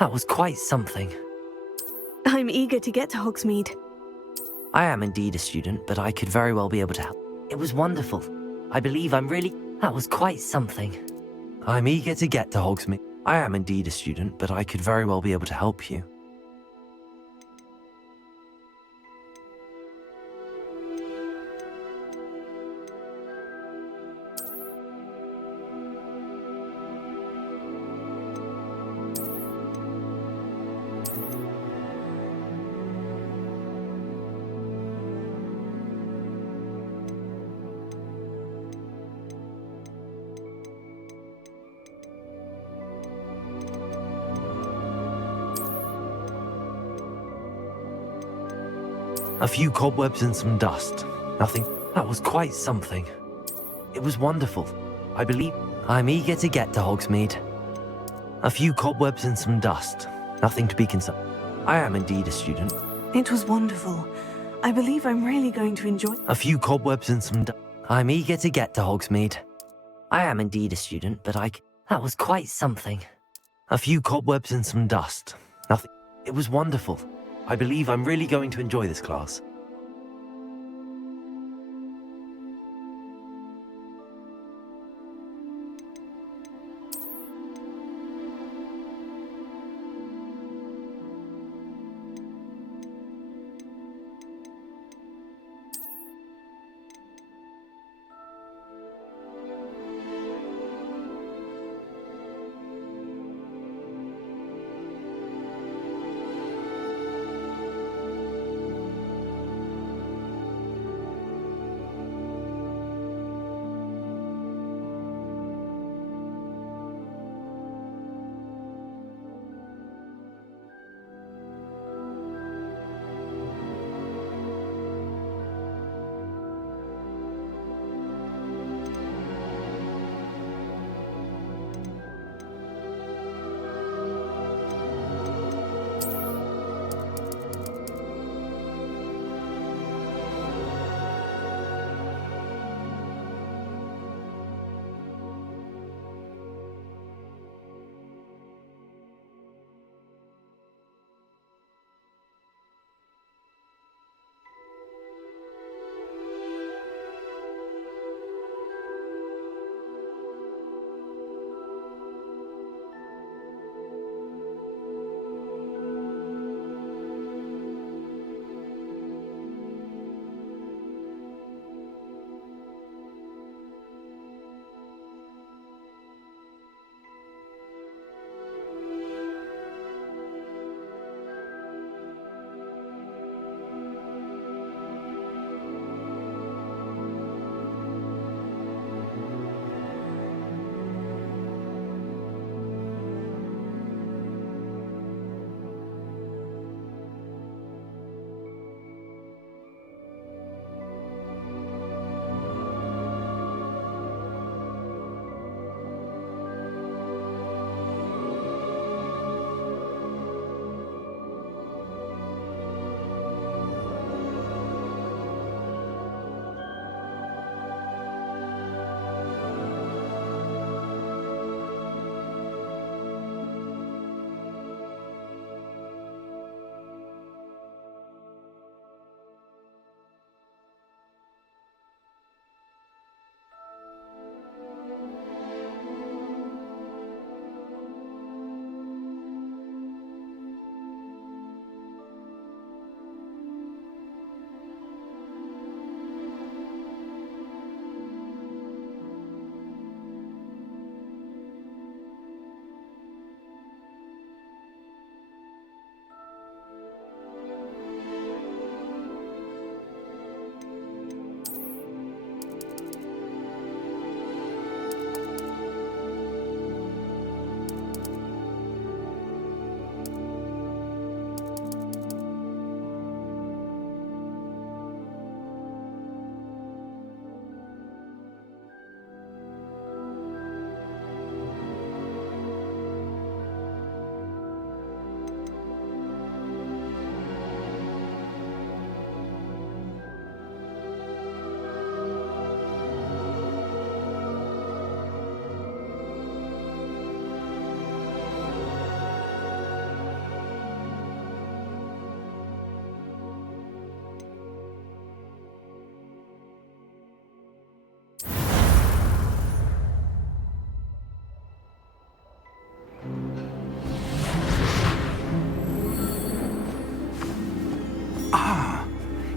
That was quite something. I'm eager to get to Hogsmeade. I am indeed a student, but I could very well be able to help. It was wonderful. I believe I'm really... That was quite something. I'm eager to get to Hogsmeade. I am indeed a student, but I could very well be able to help you. A few cobwebs and some dust. Nothing. That was quite something. It was wonderful. I believe I'm eager to get to Hogsmeade. A few cobwebs and some dust. Nothing to be concerned. I am indeed a student. It was wonderful. I believe I'm really going to enjoy... A few cobwebs and some dust. I'm eager to get to Hogsmeade. I am indeed a student, but That was quite something. A few cobwebs and some dust. Nothing. It was wonderful. I believe I'm really going to enjoy this class.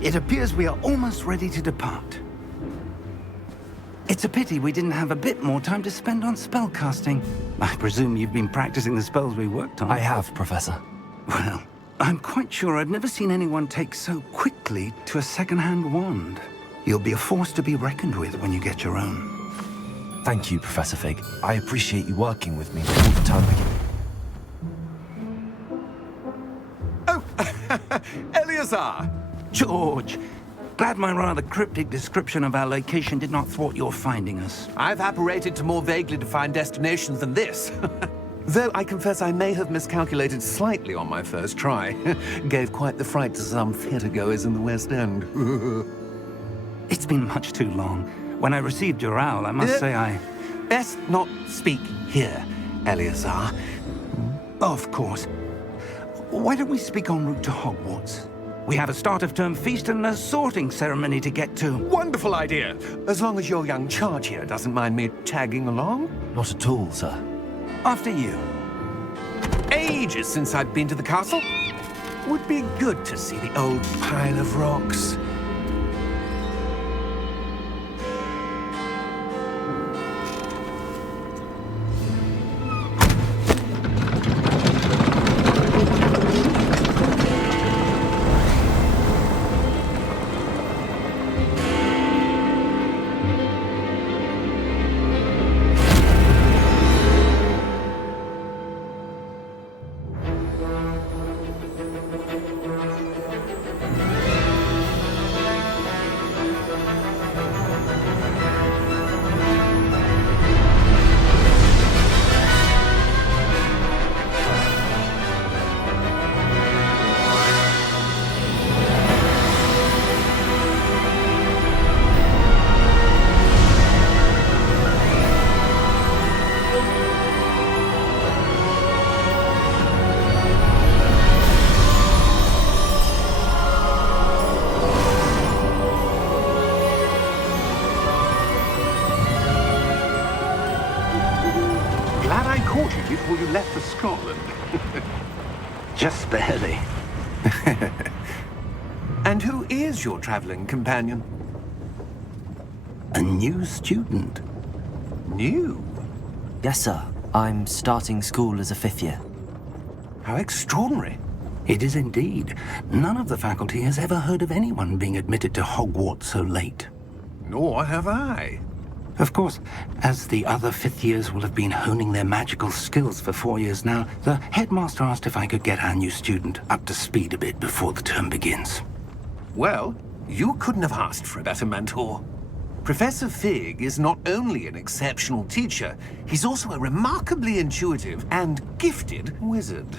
It appears we are almost ready to depart. It's a pity we didn't have a bit more time to spend on spellcasting. I presume you've been practicing the spells we worked on. I have, Professor. Well, I'm quite sure I've never seen anyone take so quickly to a second-hand wand. You'll be a force to be reckoned with when you get your own. Thank you, Professor Fig. I appreciate you working with me all the time. Eleazar! George! Glad my rather cryptic description of our location did not thwart your finding us. I've apparated to more vaguely defined destinations than this. Though I confess I may have miscalculated slightly on my first try. Gave quite the fright to some theatre-goers in the West End. It's been much too long. When I received your owl, I must say I... Best not speak here, Eleazar. Of course. Why don't we speak en route to Hogwarts? We have a start-of-term feast and a sorting ceremony to get to. Wonderful idea! As long as your young charge here doesn't mind me tagging along. Not at all, sir. After you. Ages since I'd been to the castle. Would be good to see the old pile of rocks. Before you left for Scotland. Just barely. And who is your traveling companion? A new student. New? Yes, sir. I'm starting school as a 5th year. How extraordinary. It is indeed. None of the faculty has ever heard of anyone being admitted to Hogwarts so late. Nor have I. Of course, as the other 5th years will have been honing their magical skills for 4 years now, the headmaster asked if I could get our new student up to speed a bit before the term begins. Well, you couldn't have asked for a better mentor. Professor Fig is not only an exceptional teacher, he's also a remarkably intuitive and gifted wizard.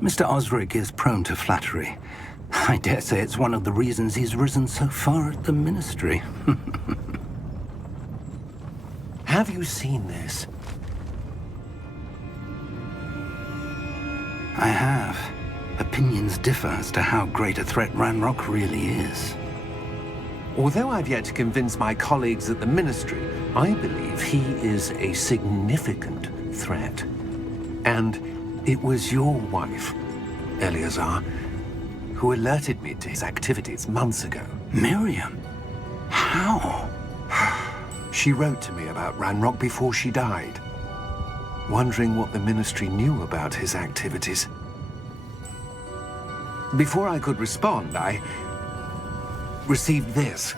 Mr. Osric is prone to flattery. I dare say it's one of the reasons he's risen so far at the ministry. Have you seen this? I have. Opinions differ as to how great a threat Ranrock really is. Although I've yet to convince my colleagues at the Ministry, I believe he is a significant threat. And it was your wife, Eleazar, who alerted me to his activities months ago. Miriam? How? She wrote to me about Ranrock before she died, wondering what the Ministry knew about his activities. Before I could respond, I received this.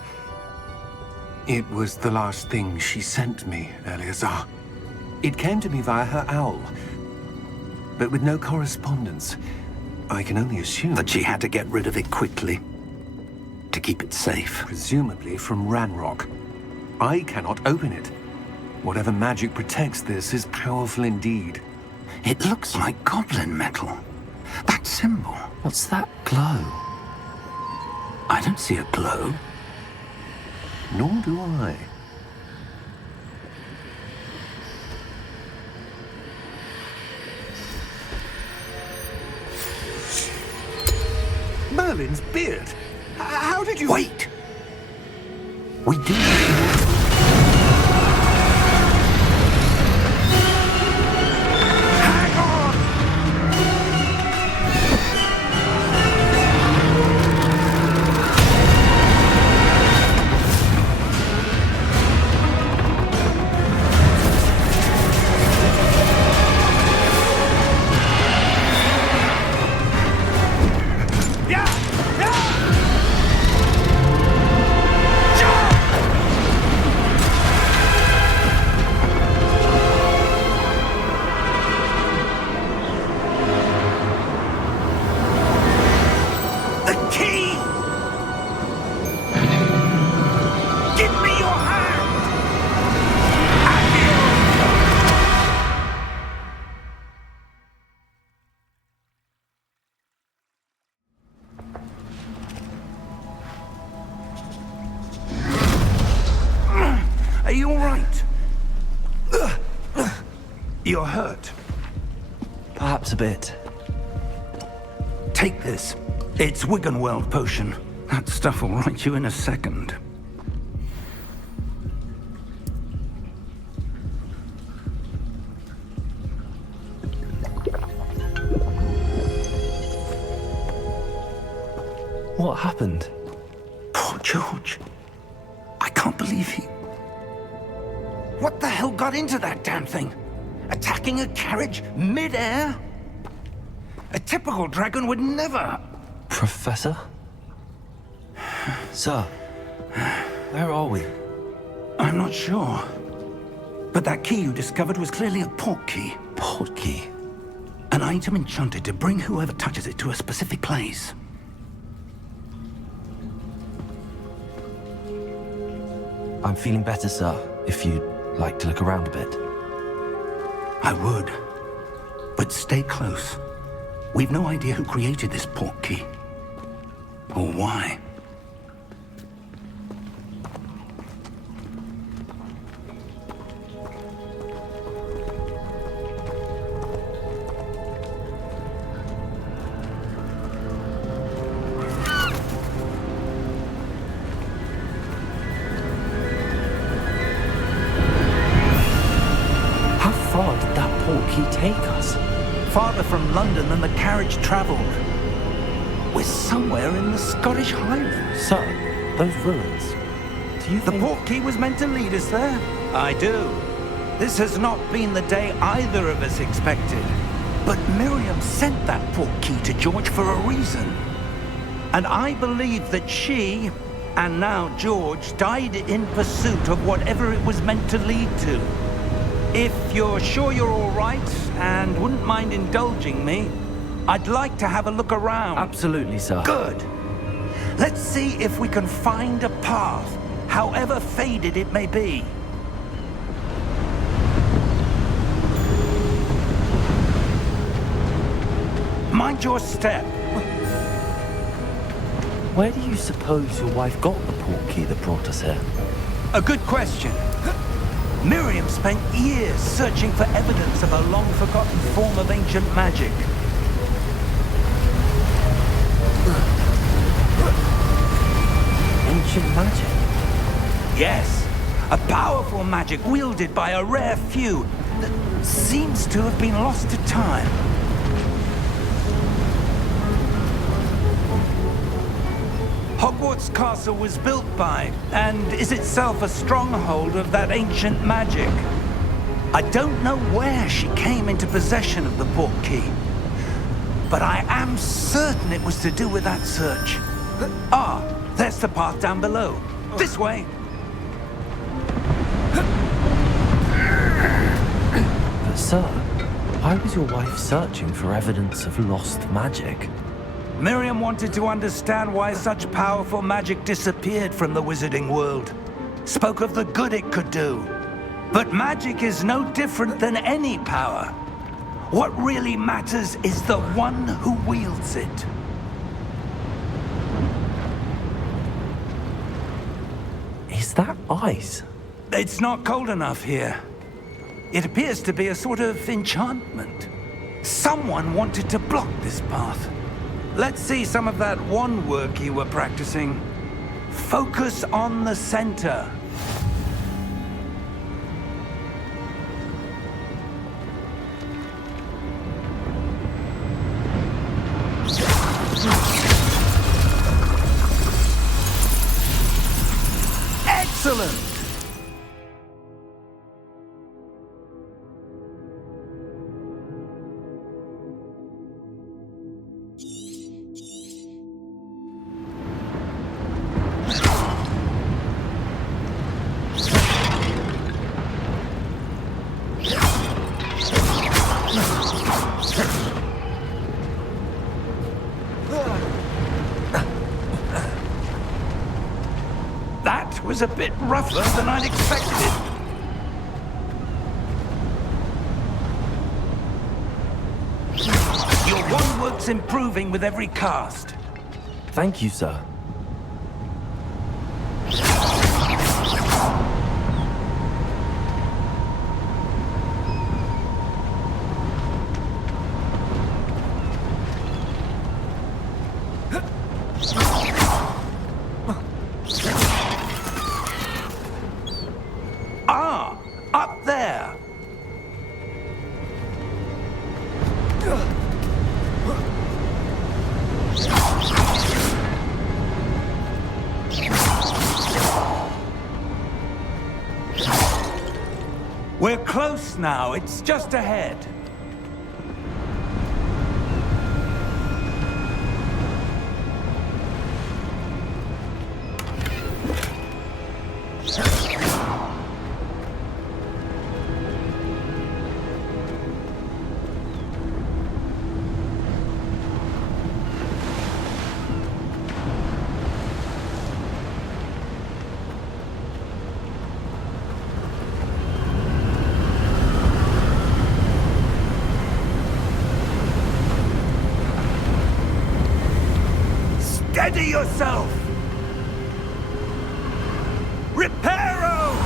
It was the last thing she sent me, Eleazar. It came to me via her owl, but with no correspondence. I can only assume That she had to get rid of it quickly, to keep it safe. presumably from Ranrock. I cannot open it. Whatever magic protects this is powerful indeed. It looks like goblin metal. That symbol. What's that glow? I don't see a glow. Nor do I. Merlin's beard. How did you... Wait! We do. Hang on! You're hurt. Perhaps a bit. Take this. It's Wiggenweld potion. That stuff will right you in a second. What happened? Poor George. I can't believe he... What the hell got into that damn thing? Attacking a carriage mid-air? A typical dragon would never... Professor? Sir, where are we? I'm not sure. But that key you discovered was clearly a port key. Port key? An item enchanted to bring whoever touches it to a specific place. I'm feeling better, sir, if you'd like to look around a bit. I would. But stay close. We've no idea who created this port key. Or why. How far did that port key take us? Farther from London than the carriage travelled. We're somewhere in the Scottish Highlands. Sir, those ruins. Do you The think... port key was meant to lead us there? I do. This has not been the day either of us expected. But Miriam sent that port key to George for a reason. And I believe that she, and now George, died in pursuit of whatever it was meant to lead to. If you're sure you're all right, and wouldn't mind indulging me, I'd like to have a look around. Absolutely, sir. Good. Let's see if we can find a path, however faded it may be. Mind your step. Where do you suppose your wife got the port key that brought us here? A good question. Miriam spent years searching for evidence of a long-forgotten form of ancient magic. Ancient magic? Yes, a powerful magic wielded by a rare few that seems to have been lost to time. Hogwarts Castle was built by, and is itself a stronghold of that ancient magic. I don't know where she came into possession of the port key, but I am certain it was to do with that search. Ah, there's the path down below. This way. But sir, why was your wife searching for evidence of lost magic? Miriam wanted to understand why such powerful magic disappeared from the wizarding world. Spoke of the good it could do. But magic is no different than any power. What really matters is the one who wields it. Is that ice? It's not cold enough here. It appears to be a sort of enchantment. Someone wanted to block this path. Let's see some of that wand work you were practicing. Focus on the center. Excellent! That was a bit rougher than I'd expected. Your wand work's improving with every cast. Thank you, sir. We're close now. It's just ahead. Steady yourself! Reparo!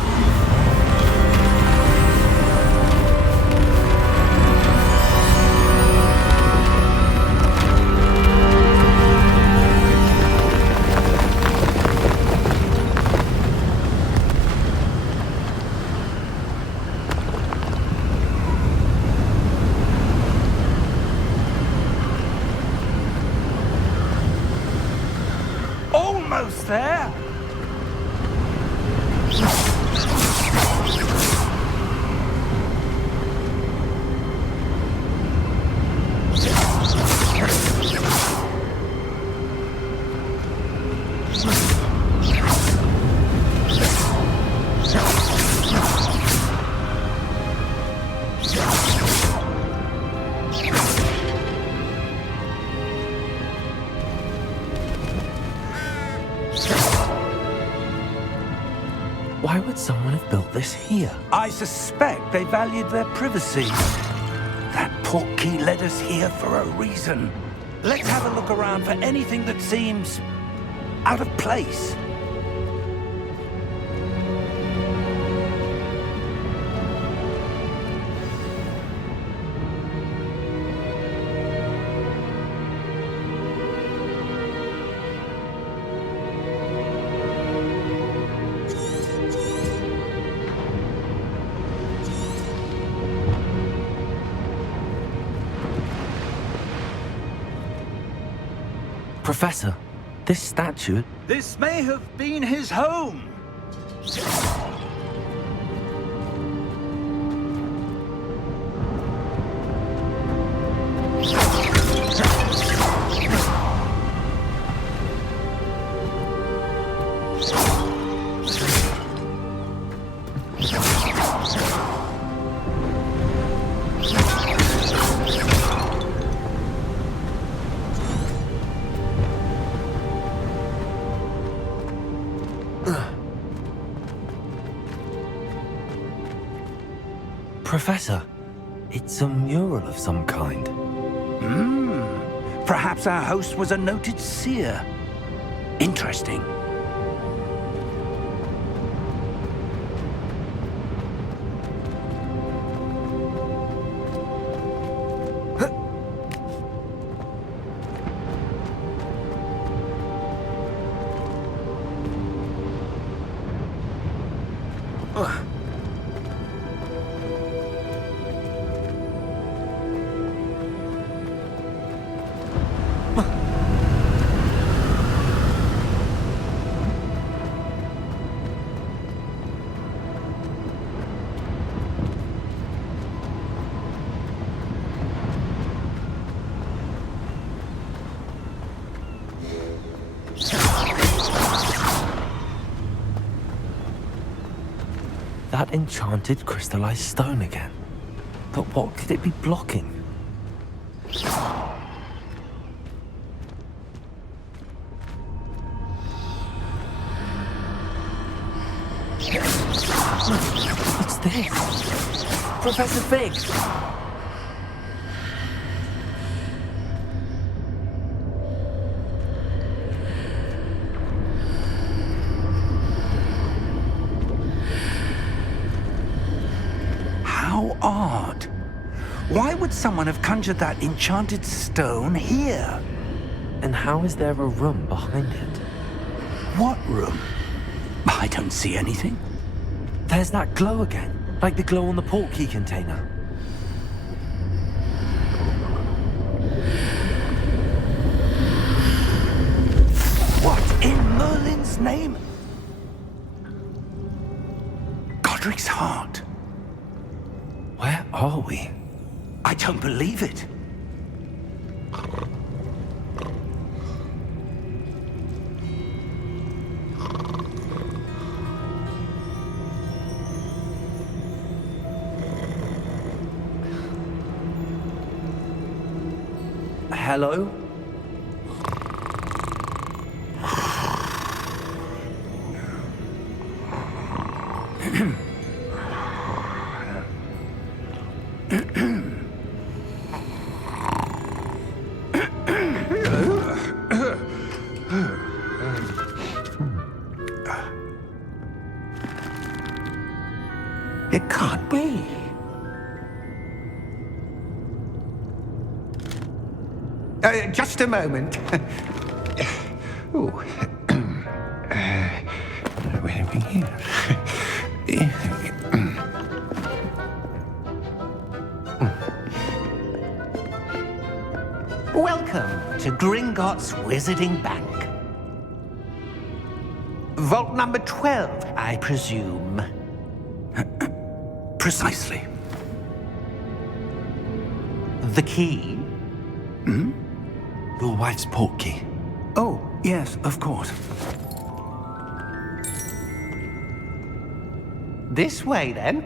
Almost there! Why would someone have built this here? I suspect they valued their privacy. That portkey led us here for a reason. Let's have a look around for anything that seems out of place. Professor, this statue... This may have been his home. Professor, it's a mural of some kind. Perhaps our host was a noted seer. Interesting. That enchanted crystallized stone again. But what could it be blocking? What's this? Professor Fig! How odd. Why would someone have conjured that enchanted stone here? And how is there a room behind it? What room? I don't see anything. There's that glow again, like the glow on the portkey container. What in Merlin's name? Godric's heart. are we? I don't believe it. Hello? It can't be. Just a moment. Ooh. Where are we here? Welcome to Gringotts Wizarding Bank. Vault number 12, I presume. Precisely. The key? Your wife's portkey. Oh, yes, of course. This way, then.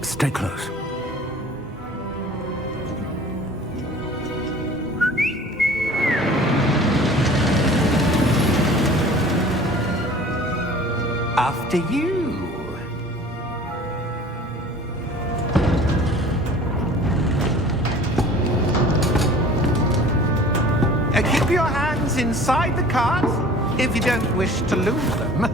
Stay close. After you. Keep your hands inside the cart if you don't wish to lose them.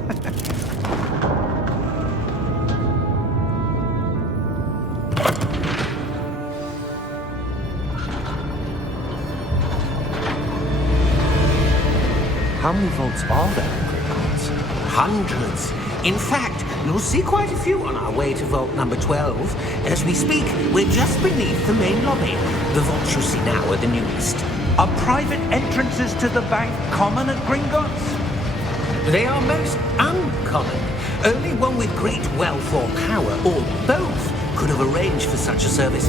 How many vaults are there in Gringotts? Hundreds. In fact, you'll see quite a few on our way to vault number 12. As we speak, we're just beneath the main lobby. The vaults you see now are the newest. Are private entrances to the bank common at Gringotts? They are most uncommon. Only one with great wealth or power, or both, could have arranged for such a service.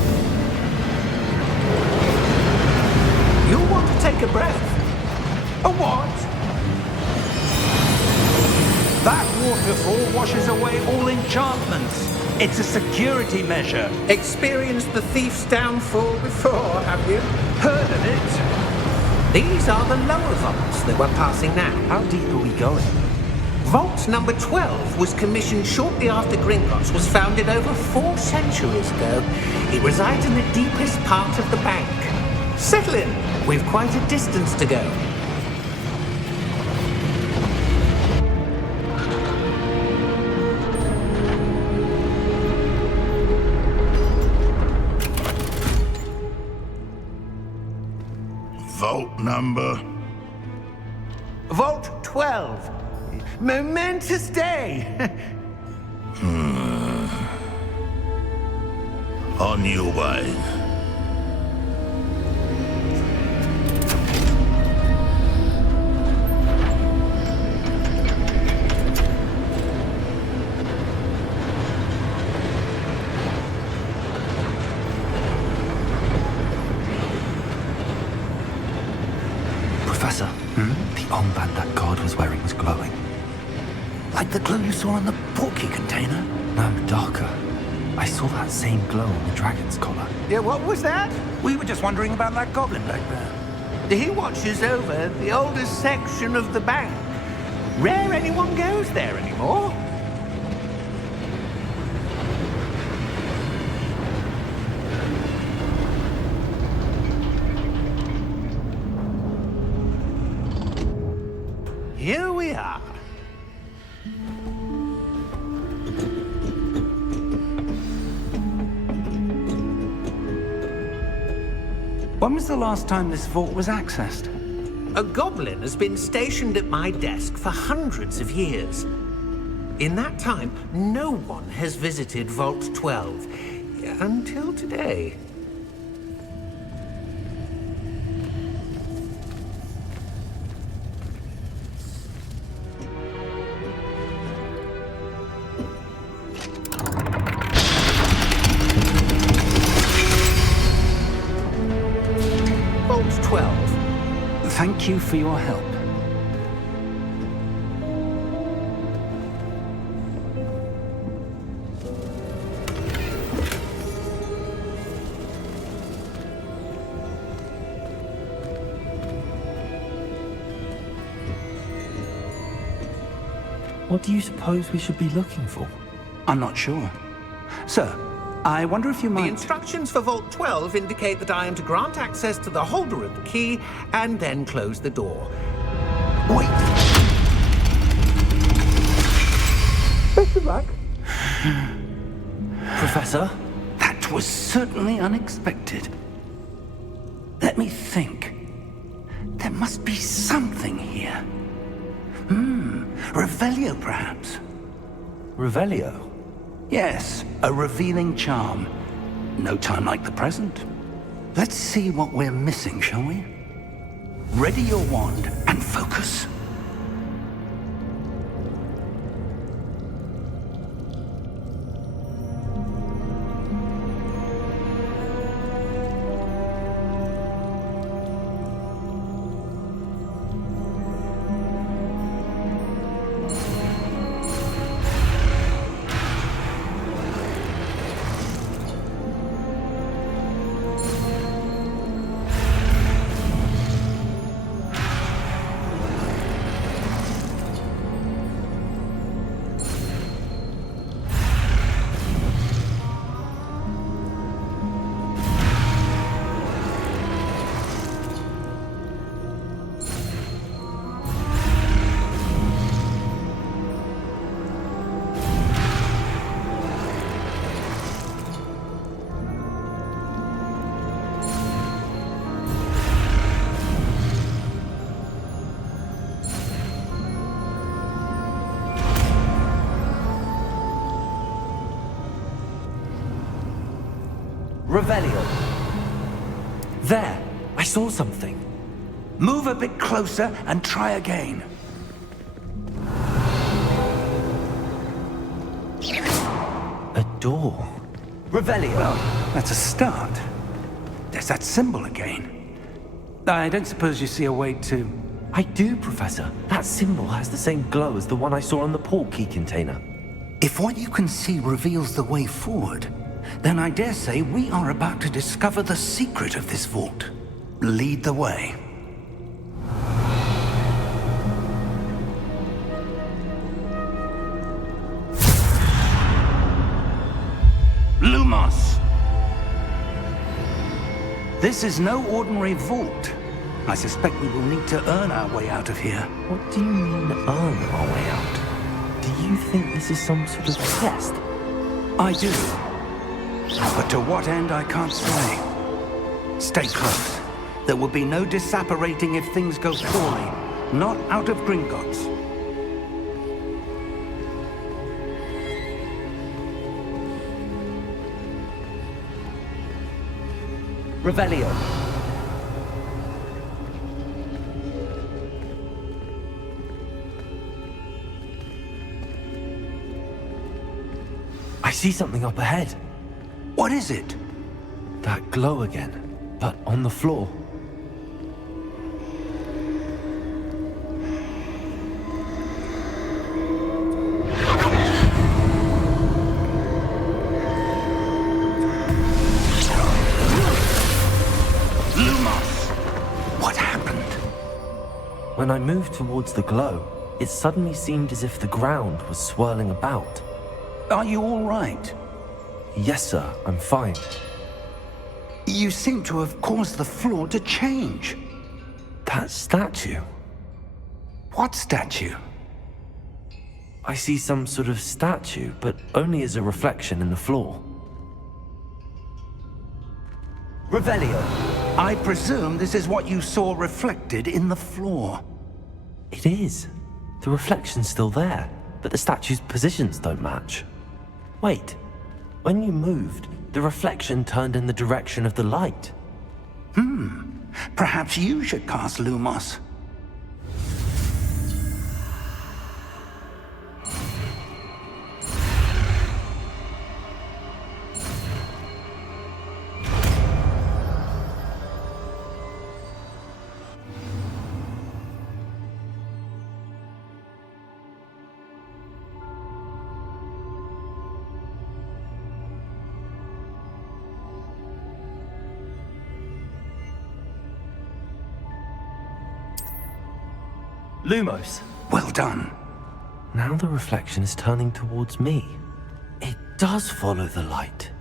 You'll want to take a breath. A what? That waterfall washes away all enchantments. It's a security measure. Experienced the thief's downfall before, have you? Heard of it? These are the lower vaults that we're passing now. How deep are we going? Vault number 12 was commissioned shortly after Gringotts was founded over 4 centuries ago. It resides in the deepest part of the bank. Settle in. We've quite a distance to go. Vault number? Vault 12. Momentous day. On your way. Professor, the armband that guard was wearing was glowing. Like the glow you saw on the portkey container? No, darker. I saw that same glow on the dragon's collar. Yeah, what was that? We were just wondering about that goblin back there. He watches over the oldest section of the bank. Rare anyone goes there anymore. Here we are. When was the last time this vault was accessed? A goblin has been stationed at my desk for hundreds of years. In that time, no one has visited Vault 12 until today. Thank you for your help. What do you suppose we should be looking for? I'm not sure. Sir, I wonder if you The might... instructions for Vault 12 indicate that I am to grant access to the holder of the key and then close the door. Wait! Best of luck. Professor? That was certainly unexpected. Let me think. There must be something here. Revelio, perhaps? Revelio? Yes, a revealing charm. No time like the present. Let's see what we're missing, shall we? Ready your wand and focus. Revelio. There! I saw something. Move a bit closer and try again. A door. Revelio. Well, that's a start. There's that symbol again. I don't suppose you see a way to... I do, Professor. That symbol has the same glow as the one I saw on the portkey container. If what you can see reveals the way forward, then I dare say we are about to discover the secret of this vault. Lead the way. Lumos! This is no ordinary vault. I suspect we will need to earn our way out of here. What do you mean, earn our way out? Do you think this is some sort of test? I do. But to what end, I can't say. Stay close. There will be no disapparating if things go poorly. Not out of Gringotts. Revelio. I see something up ahead. What is it? That glow again, but on the floor. Lumos! What happened? When I moved towards the glow, it suddenly seemed as if the ground was swirling about. Are you all right? Yes, sir, I'm fine. You seem to have caused the floor to change. That statue. What statue? I see some sort of statue, but only as a reflection in the floor. Revelio. I presume this is what you saw reflected in the floor. It is. The reflection's still there, but the statue's positions don't match. Wait. When you moved, the reflection turned in the direction of the light. Perhaps you should cast Lumos. Lumos. Well done. Now the reflection is turning towards me. It does follow the light.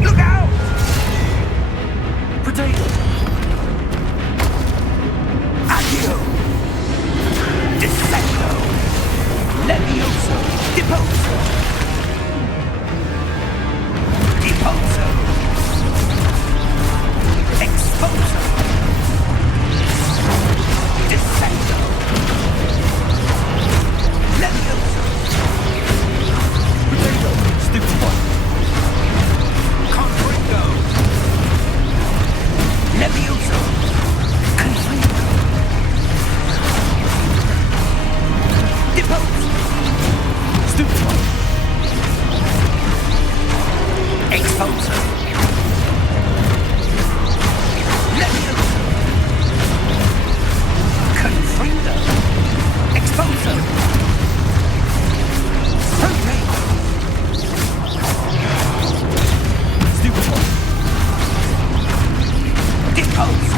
Look out! Potato! Accio! Descendo! Levioso! Deposo! Deposo! Exposo! Descendo! Levioso! Potato! Stupid one! Confringo! Levioso! Confringo! Depose! Stupid one! Exposo! Levioso! Confringo! Exposo! Potato! Stupid one! Depose!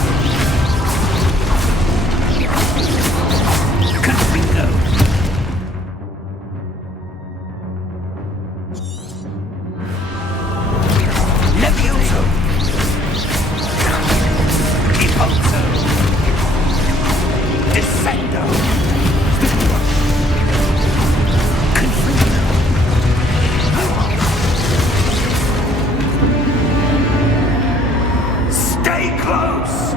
Confringo! Levioso! Deposo! Descendo! Confringo! Stay close!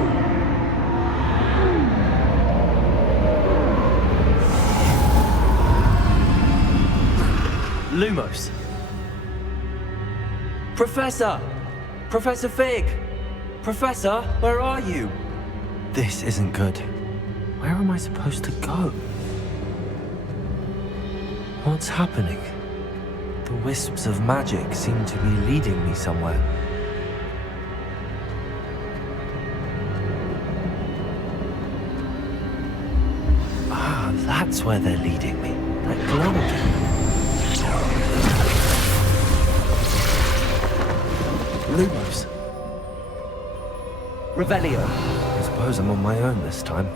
Lumos. Professor! Professor Fig! Professor, where are you? This isn't good. Where am I supposed to go? What's happening? The wisps of magic seem to be leading me somewhere. Ah, that's where they're leading me. That glow again. Lumos. Revelio. I suppose I'm on my own this time.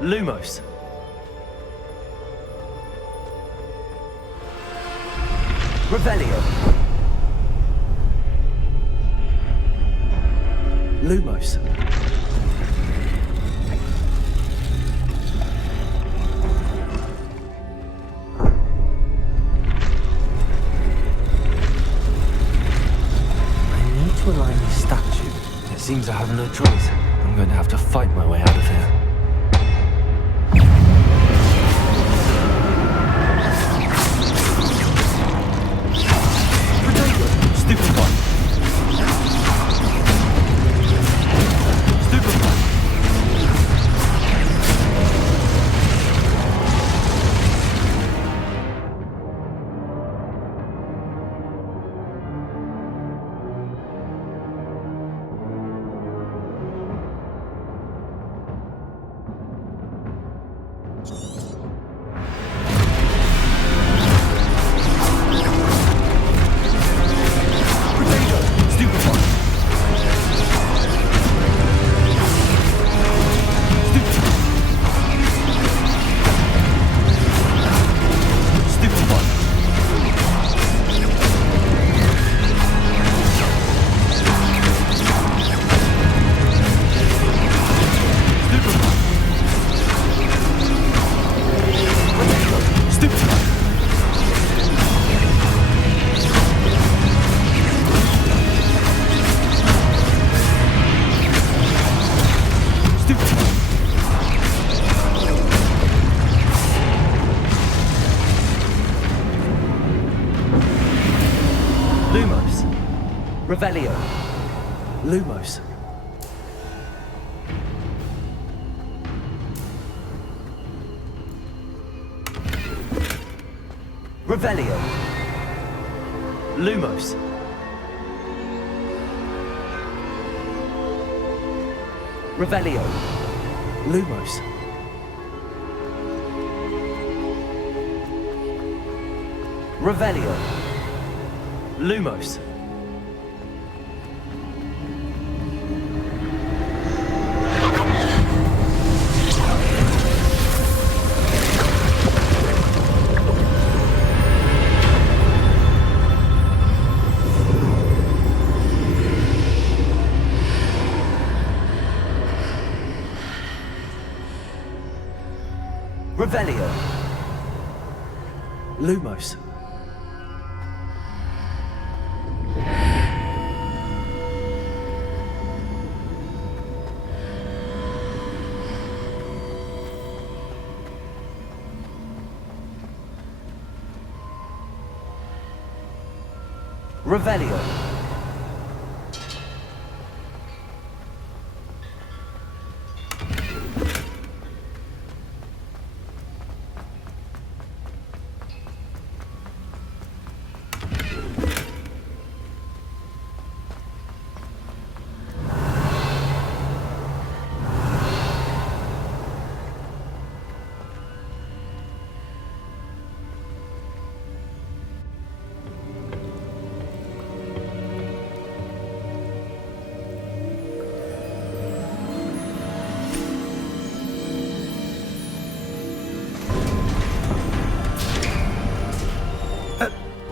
Lumos. Revelio. Lumos. To align the statue. It seems I have no choice. I'm going to have to fight my way out of here. Potato! Stupid one! Stupid one! Revelio. Lumos. Revelio. Lumos. Revelio. Lumos. Revelio. Lumos. Revelio. Lumos. Revelio.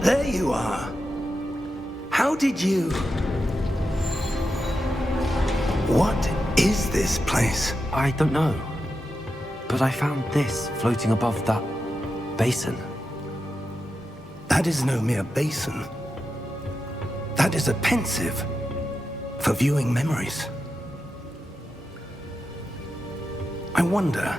There you are. How did you... What is this place? I don't know. But I found this floating above that basin. That is no mere basin. That is a pensive for viewing memories. I wonder...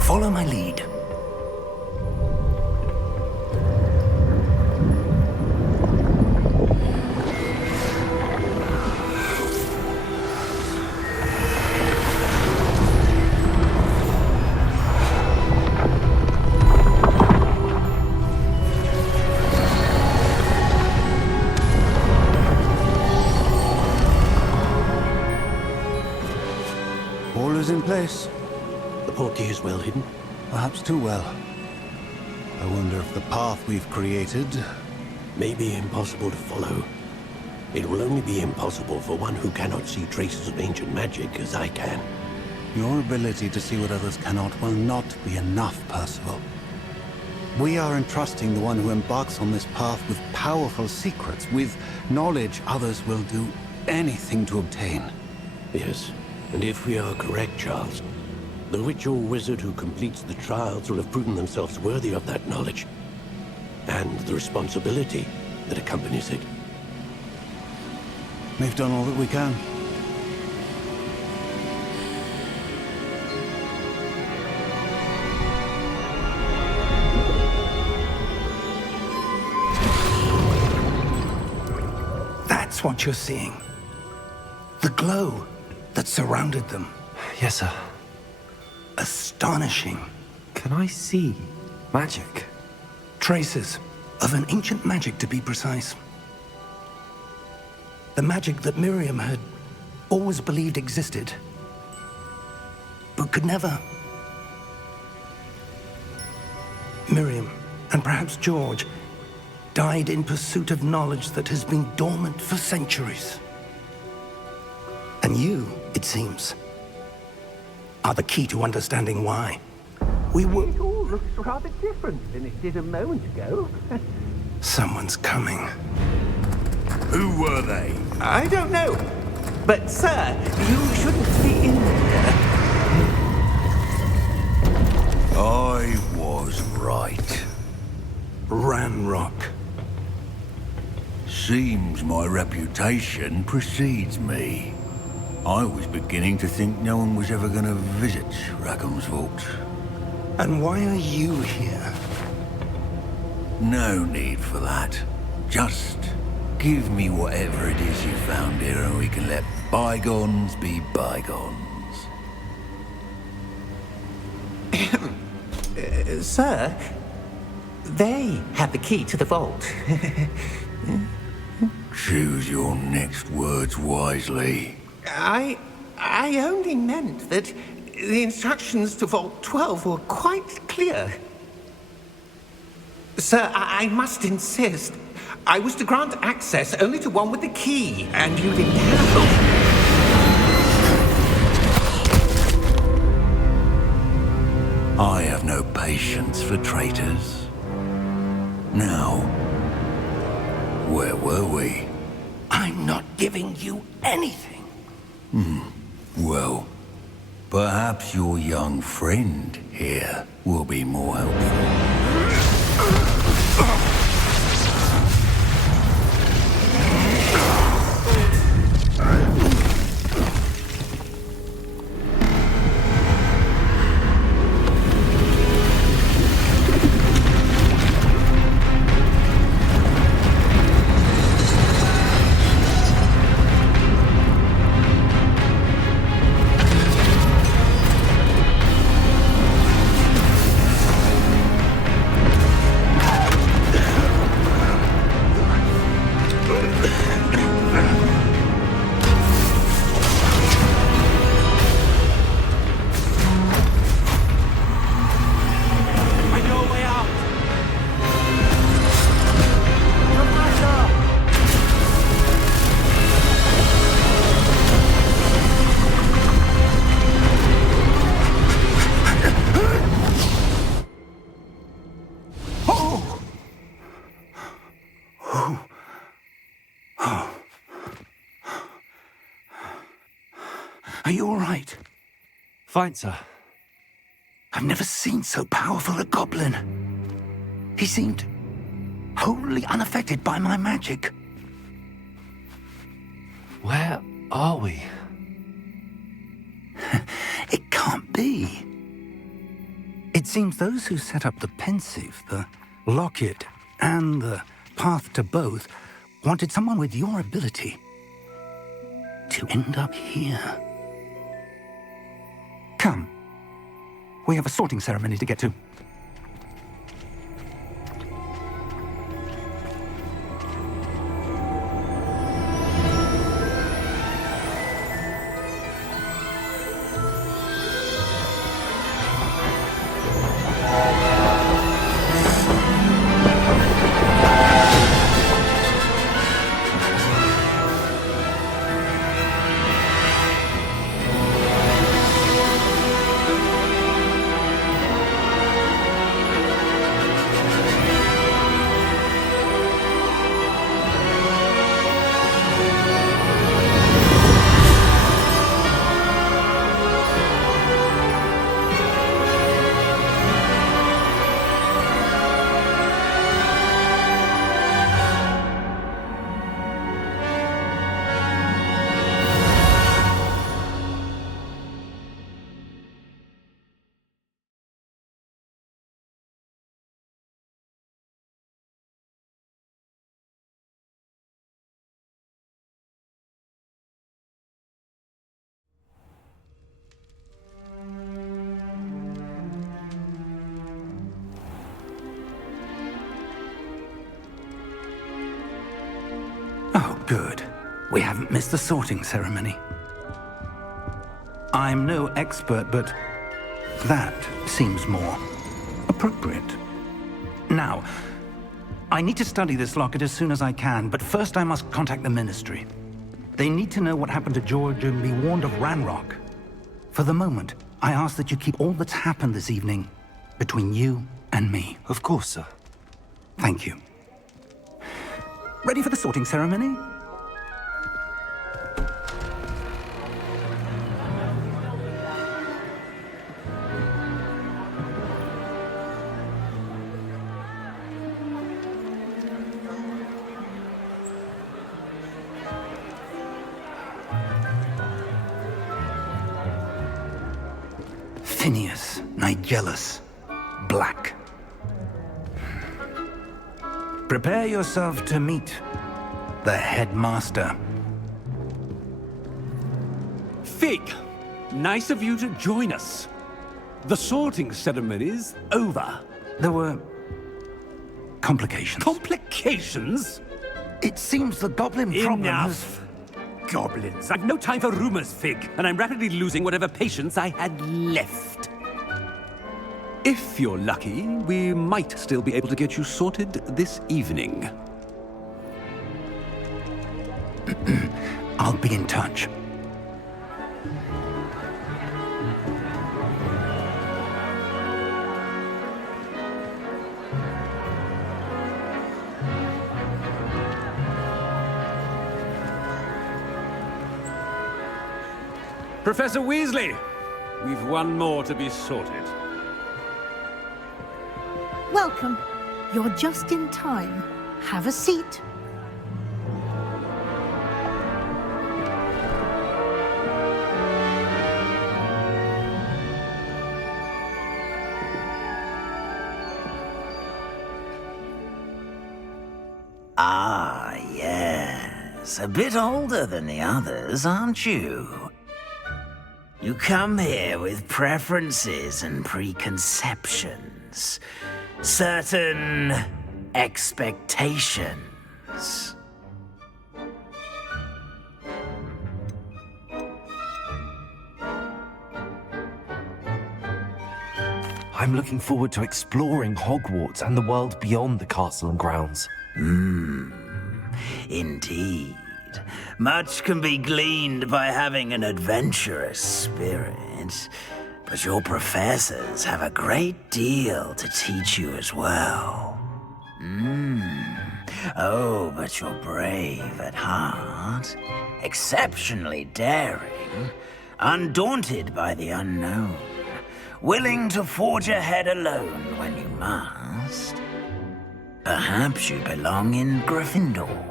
Follow my lead. All is in place. The portkey is well hidden. Perhaps too well. I wonder if the path we've created... May be impossible to follow. It will only be impossible for one who cannot see traces of ancient magic as I can. Your ability to see what others cannot will not be enough, Percival. We are entrusting the one who embarks on this path with powerful secrets, with knowledge others will do anything to obtain. Yes, and if we are correct, Charles, the witch or wizard who completes the trials will have proven themselves worthy of that knowledge, and the responsibility that accompanies it. We've done all that we can. That's what you're seeing. The glow that surrounded them. Yes, sir. Astonishing. Can I see magic? Traces of an ancient magic, to be precise. The magic that Miriam had always believed existed, but could never. Miriam, and perhaps George, died in pursuit of knowledge that has been dormant for centuries. And you, it seems, are the key to understanding why. We were... It all looks rather different than it did a moment ago. Someone's coming. Who were they? I don't know. But, sir, you shouldn't be in there. I was right. Ranrock. Seems my reputation precedes me. I was beginning to think no one was ever going to visit Rackham's vault. And why are you here? No need for that. Just give me whatever it is you found here and we can let bygones be bygones. Sir, they had the key to the vault. Choose your next words wisely. I only meant that the instructions to Vault 12 were quite clear. Sir, I must insist. I was to grant access only to one with the key, and you didn't have. I have no patience for traitors. Now, where were we? I'm not giving you anything. Well, perhaps your young friend here will be more helpful. Are you all right? Fine, sir. I've never seen so powerful a goblin. He seemed wholly unaffected by my magic. Where are we? It can't be. It seems those who set up the pensive, the locket, and the path to both wanted someone with your ability to end up here. Come. We have a sorting ceremony to get to. Oh, good. We haven't missed the sorting ceremony. I'm no expert, but that seems more appropriate. Now, I need to study this locket as soon as I can, but first I must contact the Ministry. They need to know what happened to George and be warned of Ranrock. For the moment, I ask that you keep all that's happened this evening between you and me. Of course, sir. Thank you. Ready for the sorting ceremony? Phineas, Nigellus, Black. Prepare yourself to meet the headmaster. Fig, nice of you to join us. The sorting ceremony's over. There were complications. Complications? It seems the goblin problem has... Enough! Goblins. I've no time for rumors, Fig, and I'm rapidly losing whatever patience I had left. If you're lucky, we might still be able to get you sorted this evening. I'll be in touch. Professor Weasley, we've one more to be sorted. Welcome. You're just in time. Have a seat. Ah, yes. A bit older than the others, aren't you? You come here with preferences and preconceptions. Certain expectations. I'm looking forward to exploring Hogwarts and the world beyond the castle and grounds. Indeed. Much can be gleaned by having an adventurous spirit, but your professors have a great deal to teach you as well. Oh, but you're brave at heart, exceptionally daring, undaunted by the unknown, willing to forge ahead alone when you must. Perhaps you belong in Gryffindor.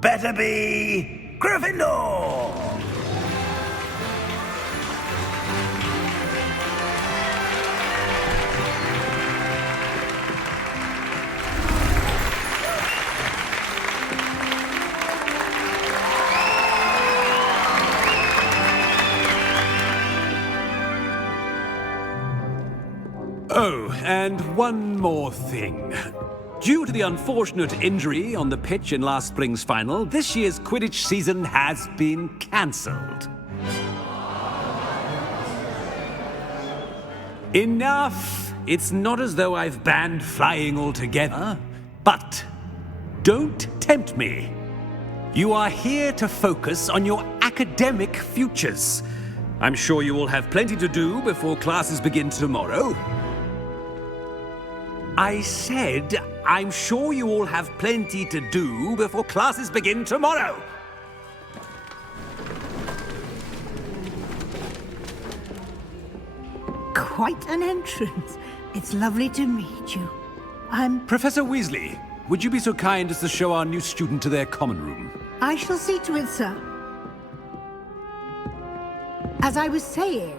Better be Gryffindor! Oh, and one more thing. Due to the unfortunate injury on the pitch in last spring's final, this year's Quidditch season has been cancelled. Enough! It's not as though I've banned flying altogether, but don't tempt me. You are here to focus on your academic futures. I'm sure you will have plenty to do before classes begin tomorrow. I said, I'm sure you all have plenty to do before classes begin tomorrow. Quite an entrance. It's lovely to meet you. Professor Weasley, would you be so kind as to show our new student to their common room? I shall see to it, sir. As I was saying,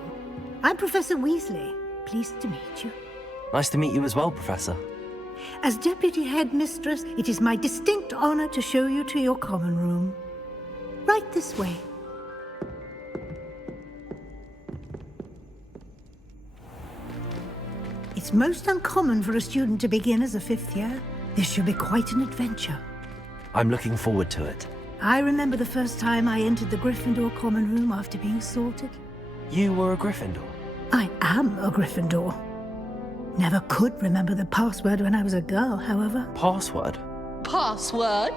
I'm Professor Weasley. Pleased to meet you. Nice to meet you as well, Professor. As Deputy Headmistress, it is my distinct honor to show you to your common room. Right this way. It's most uncommon for a student to begin as a fifth year. This should be quite an adventure. I'm looking forward to it. I remember the first time I entered the Gryffindor common room after being sorted. You were a Gryffindor? I am a Gryffindor. Never could remember the password when I was a girl, however. Password? Password?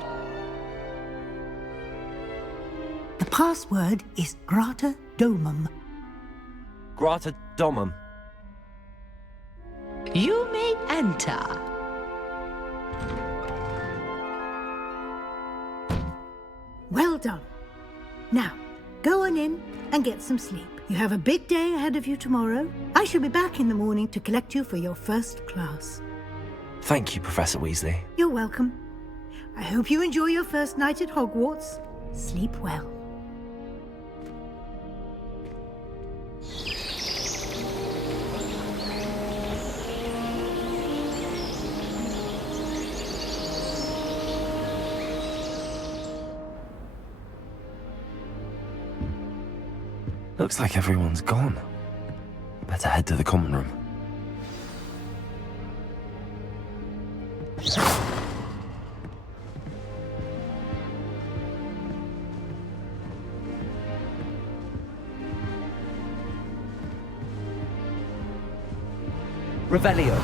The password is Grata Domum. Grata Domum. You may enter. Well done. Now, go on in and get some sleep. You have a big day ahead of you tomorrow. I shall be back in the morning to collect you for your first class. Thank you, Professor Weasley. You're welcome. I hope you enjoy your first night at Hogwarts. Sleep well. Looks like everyone's gone. Better head to the common room. Revelio.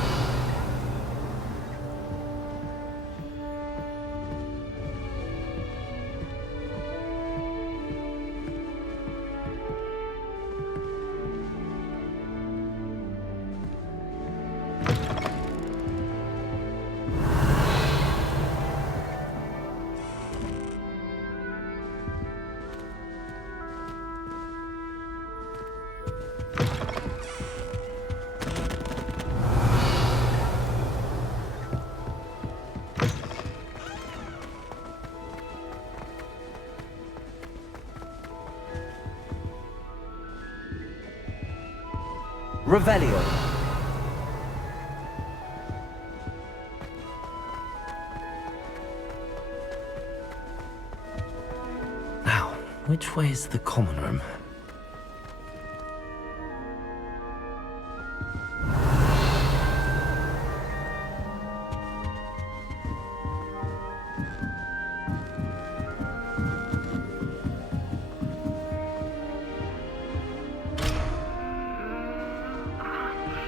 Revelio. Now, which way is the common room?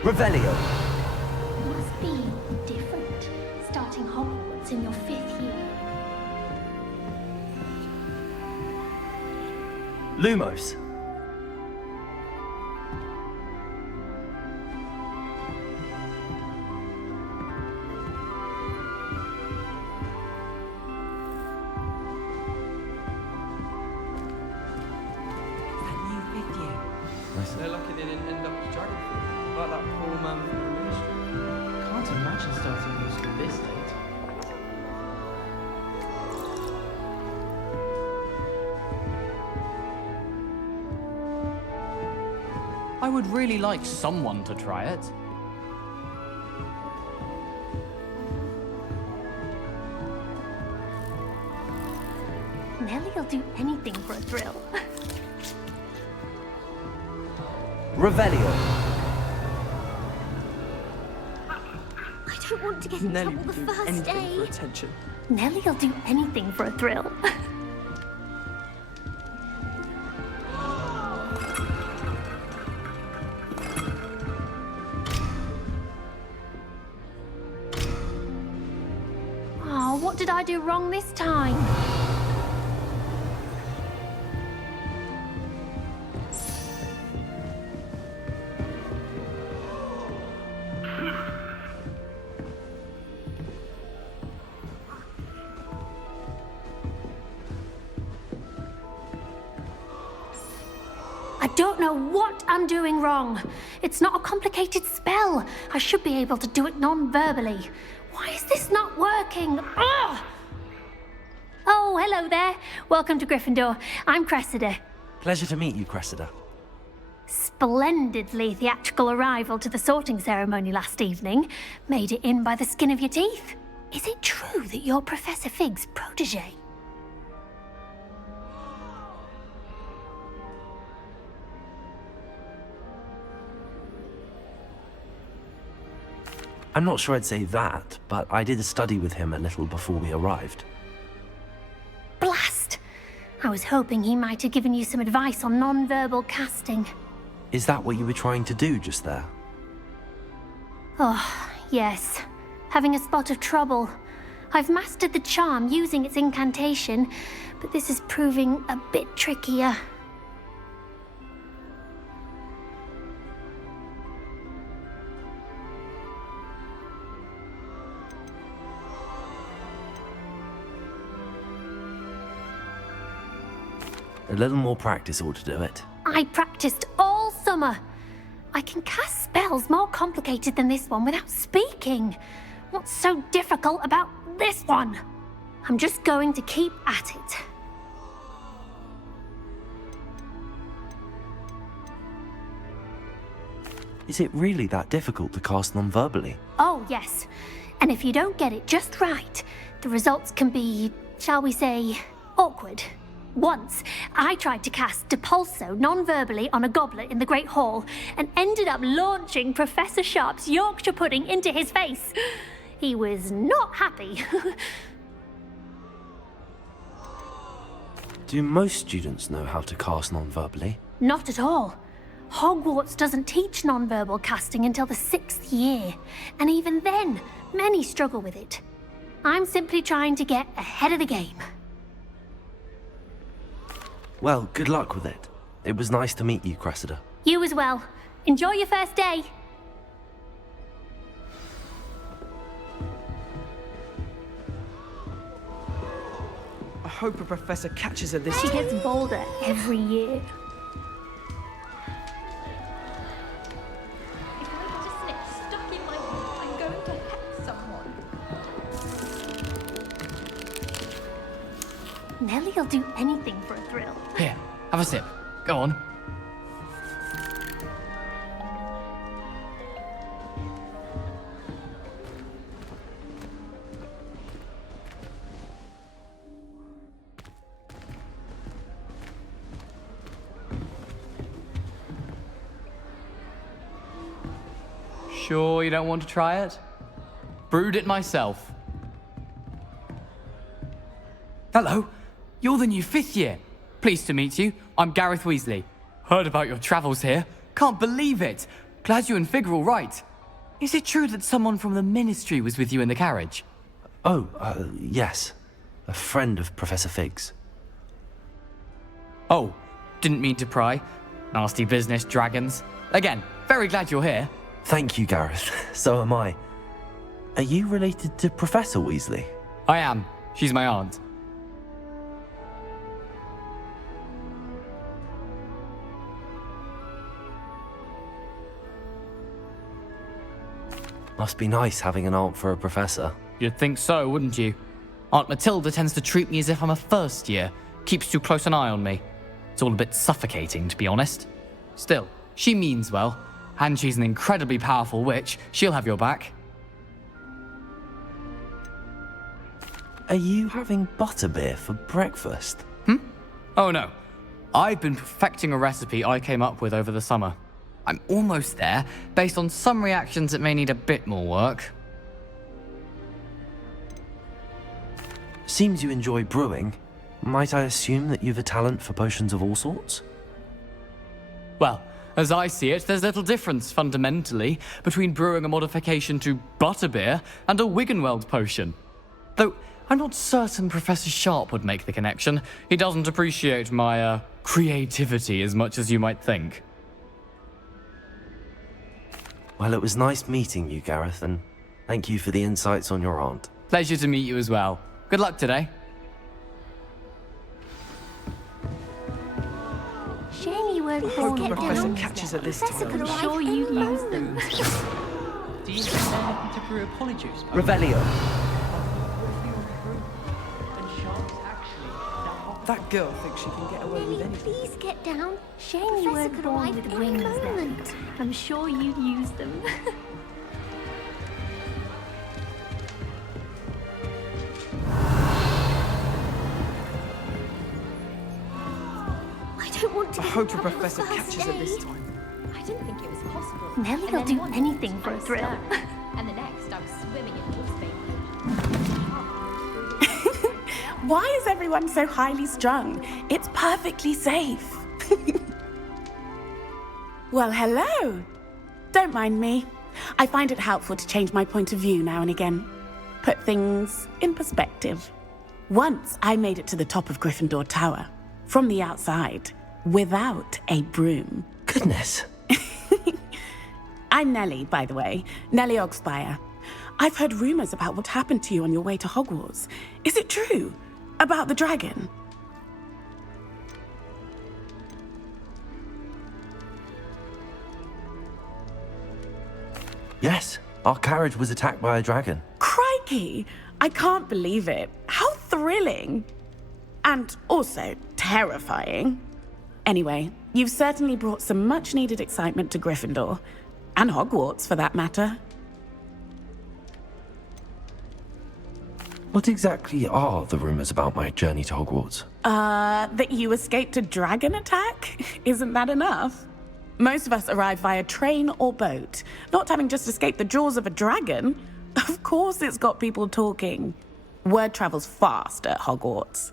Revelio. Must be different, starting Hogwarts in your 5th year. Lumos. They're lucky they didn't end up with dragon fruit, like that poor man from the ministry. Can't imagine starting new school this late. I would really like someone to try it. Nellie'll do anything for a thrill. Revelio. I don't want to get in trouble the first anything day. for attention. Nellie'll do anything for a thrill. Oh, what did I do wrong this time? I don't know what I'm doing wrong. It's not a complicated spell. I should be able to do it non-verbally. Why is this not working? Ugh! Oh, hello there. Welcome to Gryffindor. I'm Cressida. Pleasure to meet you, Cressida. Splendidly theatrical arrival to the sorting ceremony last evening. Made it in by the skin of your teeth. Is it true that you're Professor Fig's protege? I'm not sure I'd say that, but I did a study with him a little before we arrived. Blast! I was hoping he might have given you some advice on non-verbal casting. Is that what you were trying to do just there? Oh, yes. Having a spot of trouble. I've mastered the charm using its incantation, but this is proving a bit trickier. A little more practice ought to do it. I practiced all summer. I can cast spells more complicated than this one without speaking. What's so difficult about this one? I'm just going to keep at it. Is it really that difficult to cast non-verbally? Oh, yes. And if you don't get it just right, the results can be, shall we say, awkward. Once, I tried to cast Depulso non-verbally on a goblet in the Great Hall and ended up launching Professor Sharp's Yorkshire pudding into his face. He was not happy. Do most students know how to cast non-verbally? Not at all. Hogwarts doesn't teach non-verbal casting until the 6th year, and even then, many struggle with it. I'm simply trying to get ahead of the game. Well, good luck with it. It was nice to meet you, Cressida. You as well. Enjoy your first day. I hope a professor catches her this She time. gets bolder every year. If I get a snake stuck in my head, I'm going to hurt someone. Nellie'll do anything for a thrill. Here, have a sip. Go on. Sure you don't want to try it? Brewed it myself. Hello, you're the new 5th year. Pleased to meet you. I'm Gareth Weasley. Heard about your travels here. Can't believe it. Glad you and Fig are all right. Is it true that someone from the Ministry was with you in the carriage? Oh, yes. A friend of Professor Fig's. Oh, didn't mean to pry. Nasty business, dragons. Again, very glad you're here. Thank you, Gareth. So am I. Are you related to Professor Weasley? I am. She's my aunt. Must be nice having an aunt for a professor. You'd think so, wouldn't you? Aunt Matilda tends to treat me as if I'm a first year. Keeps too close an eye on me. It's all a bit suffocating, to be honest. Still, she means well. And she's an incredibly powerful witch. She'll have your back. Are you having butterbeer for breakfast? Oh no. I've been perfecting a recipe I came up with over the summer. I'm almost there, based on some reactions that may need a bit more work. Seems you enjoy brewing. Might I assume that you've a talent for potions of all sorts? Well, as I see it, there's little difference, fundamentally, between brewing a modification to butterbeer and a Wiggenweld potion. Though, I'm not certain Professor Sharp would make the connection. He doesn't appreciate my, creativity as much as you might think. Well, it was nice meeting you, Gareth, and thank you for the insights on your aunt. Pleasure to meet you as well. Good luck today. Shame you weren't I hope born the with professor them. catches her this Professor time. could I'm sure you'd use them. Do you think they're looking to brew a polyjuice? Revelio. That girl thinks she can get away with Nellie, anything. please get down. Shame you weren't born with wings then. I'm sure you'd use them. I don't want to I be hope on the top of professor first catches her this day. time. I didn't think it was possible. Nellie And will then do one anything minute for I a was thrill. stuck, and the next I was swimming in water. Why is everyone so highly strung? It's perfectly safe. Well, hello. Don't mind me. I find it helpful to change my point of view now and again. Put things in perspective. Once I made it to the top of Gryffindor Tower, from the outside, without a broom. Goodness. I'm Nellie, by the way. Nellie Ogspire. I've heard rumors about what happened to you on your way to Hogwarts. Is it true? About the dragon? Yes, our carriage was attacked by a dragon. Crikey! I can't believe it. How thrilling! And also terrifying. Anyway, you've certainly brought some much-needed excitement to Gryffindor. And Hogwarts, for that matter. What exactly are the rumors about my journey to Hogwarts? That you escaped a dragon attack? Isn't that enough? Most of us arrive via train or boat, not having just escaped the jaws of a dragon. Of course it's got people talking. Word travels fast at Hogwarts.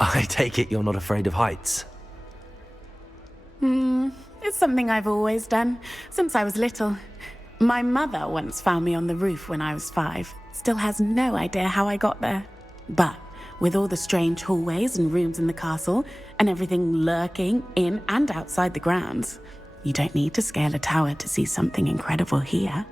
I take it you're not afraid of heights. It's something I've always done, since I was little. My mother once found me on the roof when I was 5. Still has no idea how I got there. But with all the strange hallways and rooms in the castle, and everything lurking in and outside the grounds, you don't need to scale a tower to see something incredible here.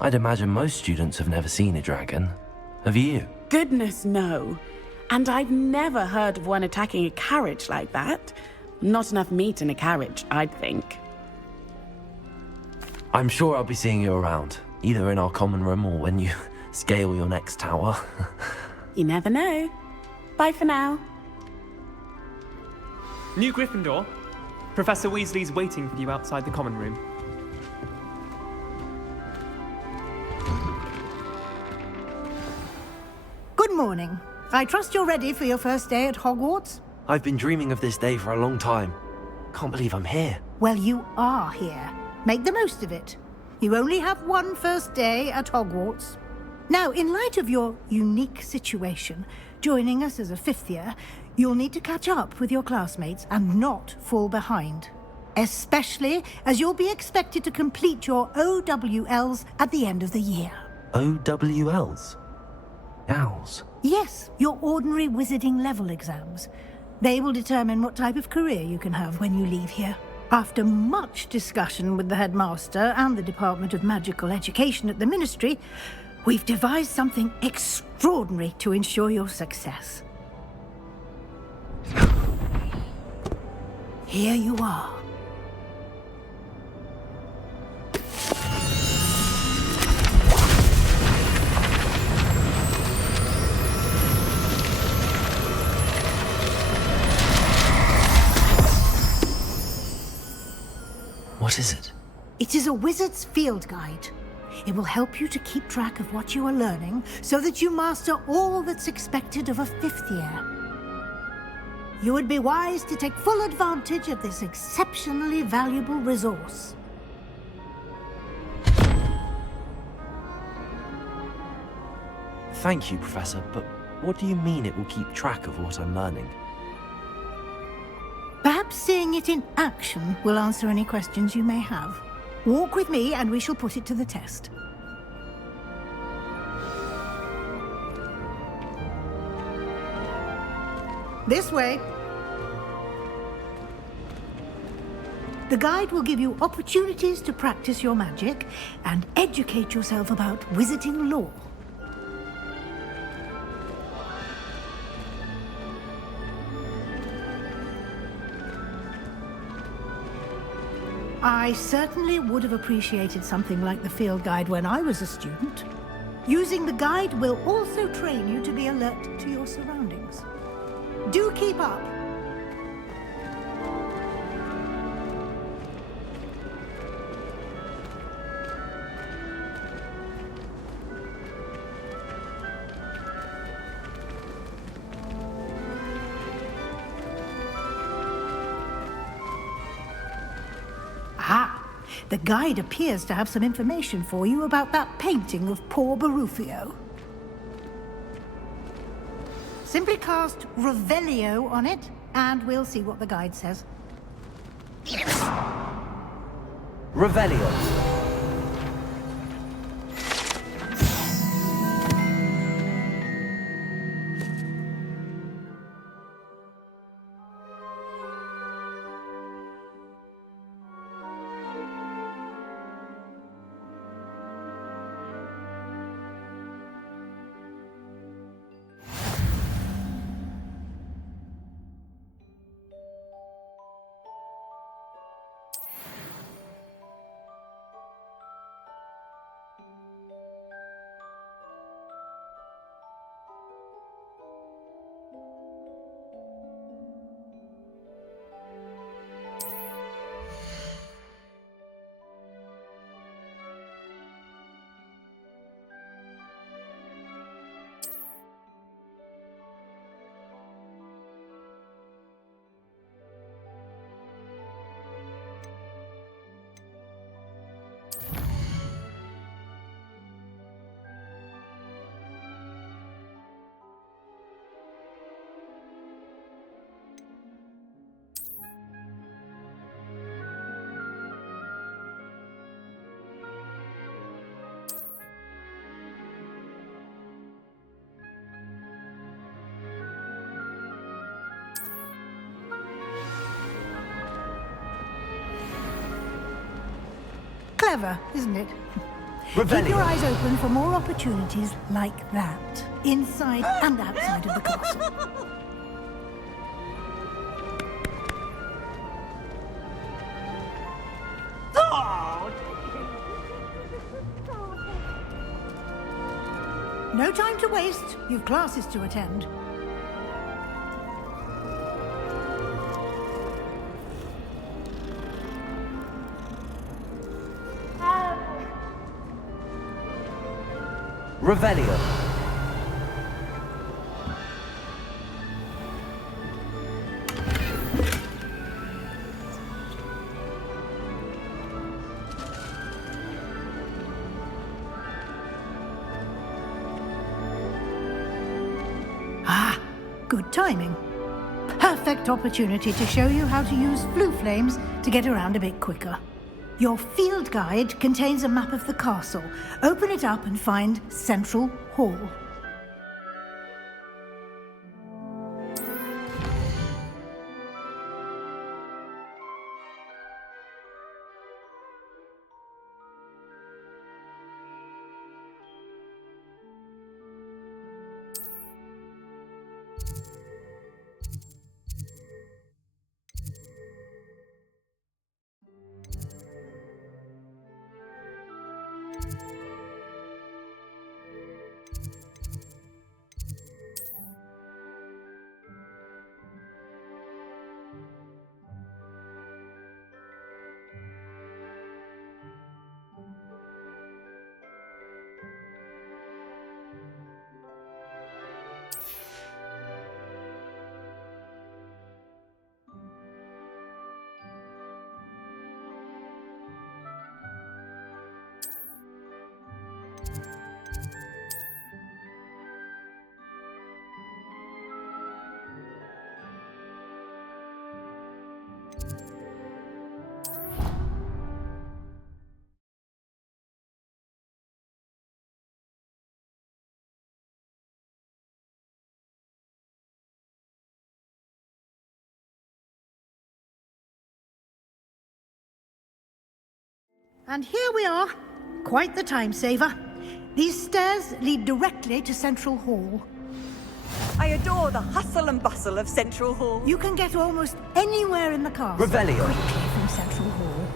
I'd imagine most students have never seen a dragon. Have you? Goodness, no. And I've never heard of one attacking a carriage like that. Not enough meat in a carriage, I'd think. I'm sure I'll be seeing you around, either in our common room or when you scale your next tower. You never know. Bye for now. New Gryffindor. Professor Weasley's waiting for you outside the common room. Good morning. I trust you're ready for your first day at Hogwarts? I've been dreaming of this day for a long time. Can't believe I'm here. Well, you are here. Make the most of it. You only have one first day at Hogwarts. Now, in light of your unique situation, joining us as a 5th year, you'll need to catch up with your classmates and not fall behind. Especially as you'll be expected to complete your OWLs at the end of the year. OWLs? Owls? Yes, your ordinary wizarding level exams. They will determine what type of career you can have when you leave here. After much discussion with the headmaster and the Department of Magical Education at the Ministry, we've devised something extraordinary to ensure your success. Here you are. What is it? It is a wizard's field guide. It will help you to keep track of what you are learning so that you master all that's expected of a 5th year. You would be wise to take full advantage of this exceptionally valuable resource. Thank you, Professor, but what do you mean it will keep track of what I'm learning? Perhaps seeing it in action will answer any questions you may have. Walk with me and we shall put it to the test. This way. The guide will give you opportunities to practice your magic and educate yourself about wizarding lore. I certainly would have appreciated something like the field guide when I was a student. Using the guide will also train you to be alert to your surroundings. Do keep up. The guide appears to have some information for you about that painting of poor Barufio. Simply cast Revelio on it, and we'll see what the guide says. Revelio. Clever, isn't it? Keep your eyes open for more opportunities like that, inside and outside of the castle. No time to waste. You've classes to attend. Revelio. Ah, good timing. Perfect opportunity to show you how to use flue flames to get around a bit quicker. Your field guide contains a map of the castle. Open it up and find Central Hall. And here we are. Quite the time saver. These stairs lead directly to Central Hall. I adore the hustle and bustle of Central Hall. You can get almost anywhere in the castle Revelio. quickly from Central Hall.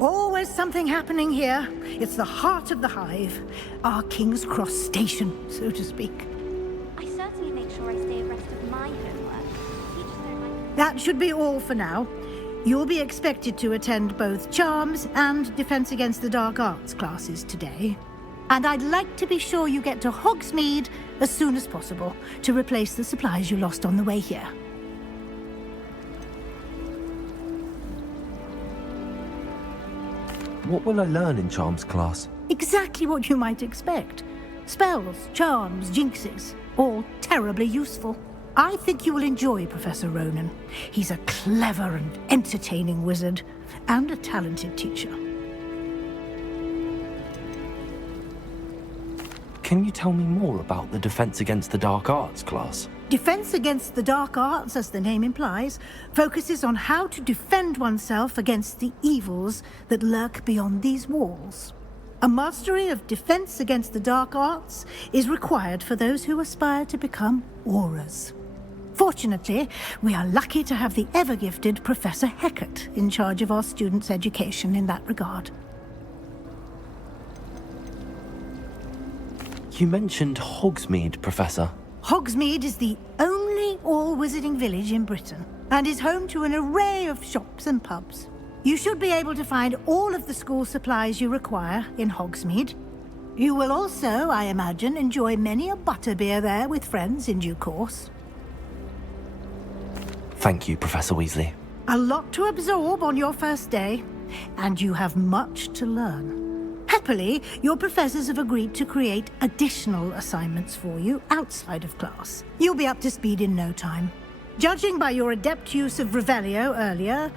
Always something happening here. It's the heart of the hive. Our King's Cross station, so to speak. I certainly make sure I stay abreast of my homework. Teachers don't like... That should be all for now. You'll be expected to attend both Charms and Defense Against the Dark Arts classes today. And I'd like to be sure you get to Hogsmeade as soon as possible to replace the supplies you lost on the way here. What will I learn in Charms class? Exactly what you might expect. Spells, charms, jinxes, all terribly useful. I think you will enjoy Professor Ronan. He's a clever and entertaining wizard, and a talented teacher. Can you tell me more about the Defense Against the Dark Arts class? Defense Against the Dark Arts, as the name implies, focuses on how to defend oneself against the evils that lurk beyond these walls. A mastery of Defense Against the Dark Arts is required for those who aspire to become Aurors. Fortunately, we are lucky to have the ever-gifted Professor Hecat in charge of our students' education in that regard. You mentioned Hogsmeade, Professor. Hogsmeade is the only all-wizarding village in Britain, and is home to an array of shops and pubs. You should be able to find all of the school supplies you require in Hogsmeade. You will also, I imagine, enjoy many a butterbeer there with friends in due course. Thank you, Professor Weasley. A lot to absorb on your first day, and you have much to learn. Happily, your professors have agreed to create additional assignments for you outside of class. You'll be up to speed in no time. Judging by your adept use of Revelio earlier,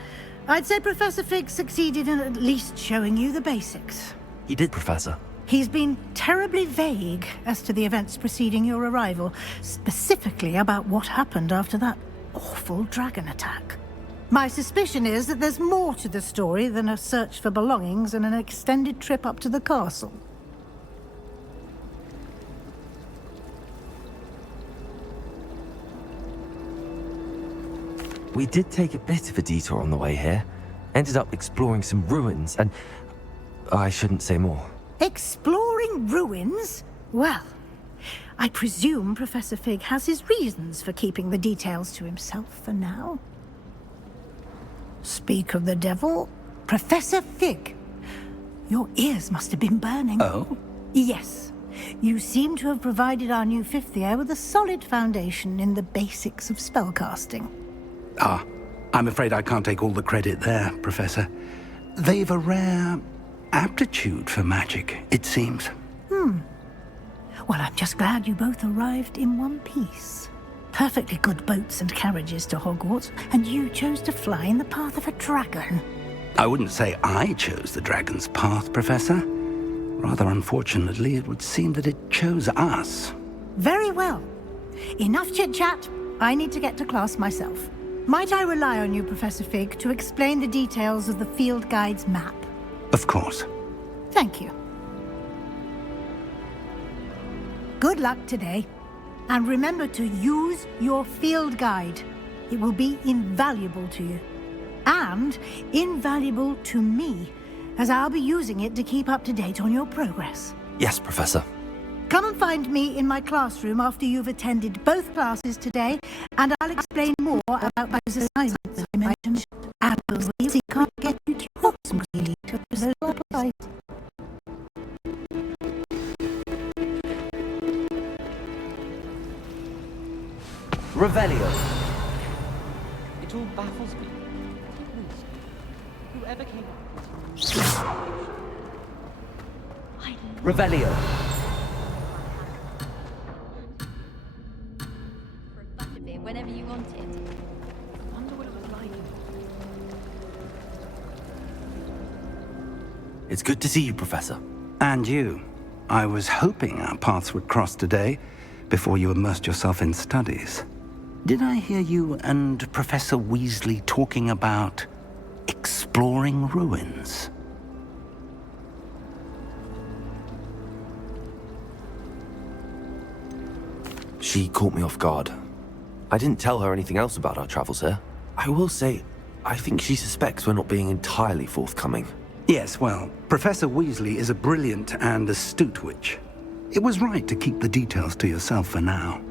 I'd say Professor Fig succeeded in at least showing you the basics. He did, Professor. He's been terribly vague as to the events preceding your arrival, specifically about what happened after that awful dragon attack. My suspicion is that there's more to the story than a search for belongings and an extended trip up to the castle. We did take a bit of a detour on the way here. Ended up exploring some ruins and... I shouldn't say more. Exploring ruins? Well, I presume Professor Fig has his reasons for keeping the details to himself for now. Speak of the devil, Professor Fig. Your ears must have been burning. Oh? Yes. You seem to have provided our new fifth year with a solid foundation in the basics of spellcasting. Ah, I'm afraid I can't take all the credit there, Professor. They've a rare aptitude for magic, it seems. Well, I'm just glad you both arrived in one piece. Perfectly good boats and carriages to Hogwarts, and you chose to fly in the path of a dragon. I wouldn't say I chose the dragon's path, Professor. Rather unfortunately, it would seem that it chose us. Very well. Enough chit-chat. I need to get to class myself. Might I rely on you, Professor Fig, to explain the details of the field guide's map? Of course. Thank you. Good luck today. And remember to use your field guide. It will be invaluable to you. And invaluable to me, as I'll be using it to keep up to date on your progress. Yes, Professor. Come and find me in my classroom after you've attended both classes today, and I'll explain more about those assignments I mentioned. And we can't get you to Hogwarts to those apply. Revelio. It all baffles me. Whoever came Revelio. For a butterbeer whenever you want it. I wonder what it was like. It's good to see you, Professor. And you. I was hoping our paths would cross today, before you immersed yourself in studies. Did I hear you and Professor Weasley talking about exploring ruins? She caught me off guard. I didn't tell her anything else about our travels here. I will say, I think she suspects we're not being entirely forthcoming. Yes, well, Professor Weasley is a brilliant and astute witch. It was right to keep the details to yourself for now.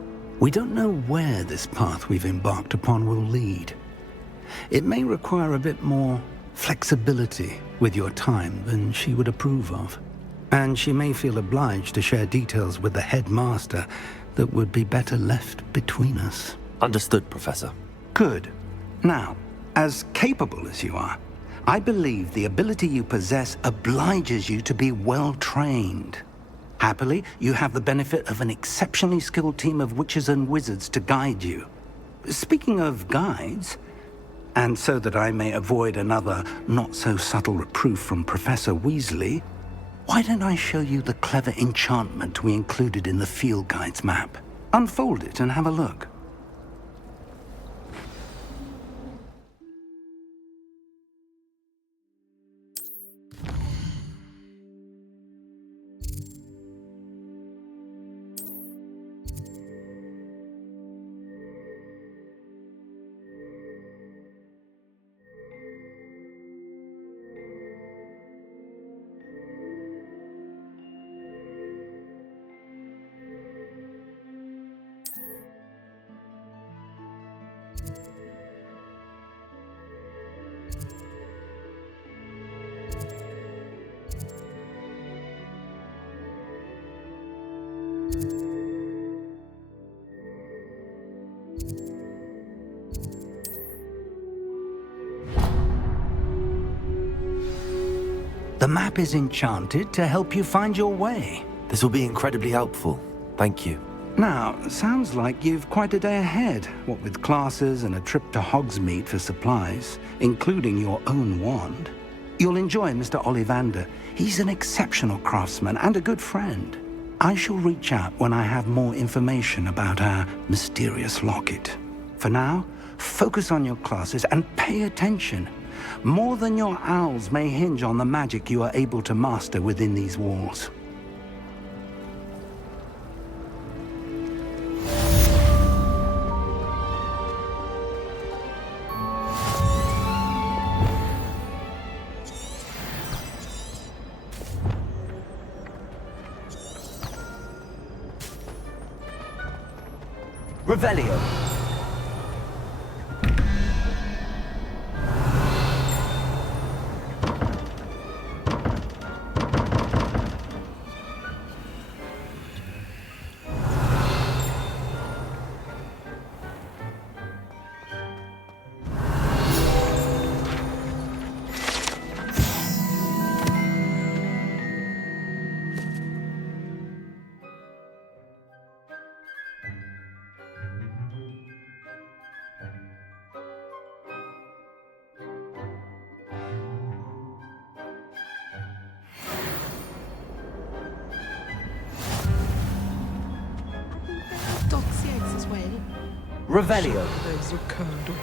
We don't know where this path we've embarked upon will lead. It may require a bit more flexibility with your time than she would approve of. And she may feel obliged to share details with the headmaster that would be better left between us. Understood, Professor. Good. Now, as capable as you are, I believe the ability you possess obliges you to be well-trained. Happily, you have the benefit of an exceptionally skilled team of witches and wizards to guide you. Speaking of guides, and so that I may avoid another not-so-subtle reproof from Professor Weasley, why don't I show you the clever enchantment we included in the field guide's map? Unfold it and have a look. The map is enchanted to help you find your way. This will be incredibly helpful. Thank you. Now, sounds like you've quite a day ahead, what with classes and a trip to Hogsmeade for supplies, including your own wand. You'll enjoy Mr. Ollivander. He's an exceptional craftsman and a good friend. I shall reach out when I have more information about our mysterious locket. For now, focus on your classes and pay attention. More than your owls may hinge on the magic you are able to master within these walls. Revelio. Doxieg's as well. Revelio. There's a candle.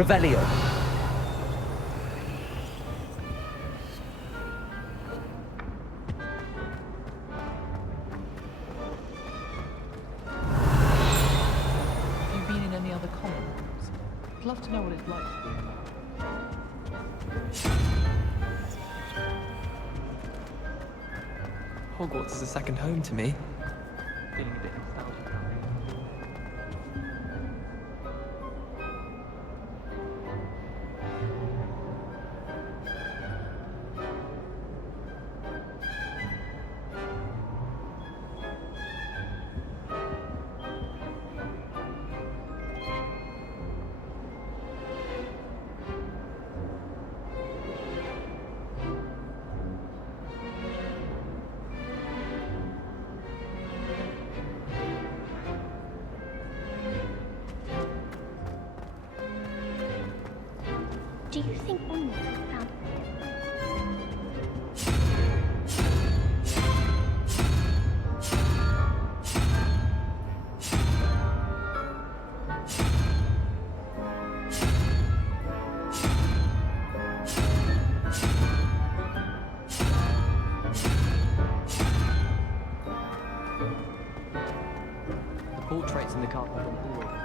Revelio. Have you been in any other common rooms? I'd love to know what it's like to be in there. Hogwarts is a second home to me. Feeling a bit nostalgic. Do you think onwards found The portraits in the carpet on the wall.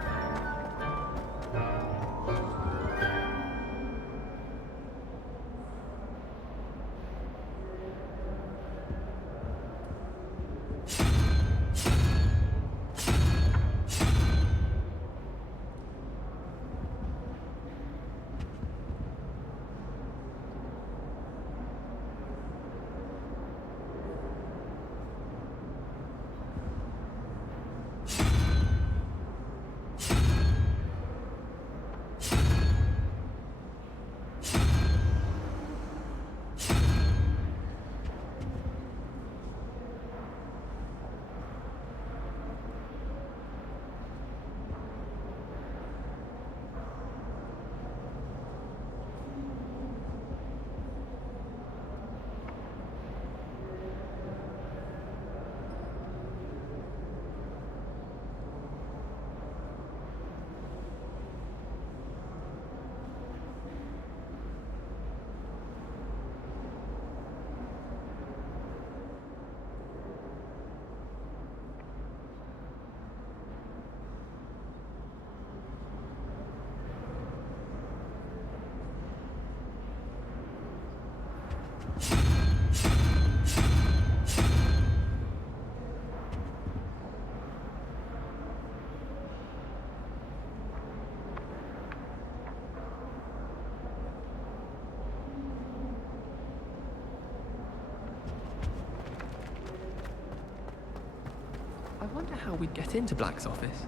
wonder how we'd get into Black's office.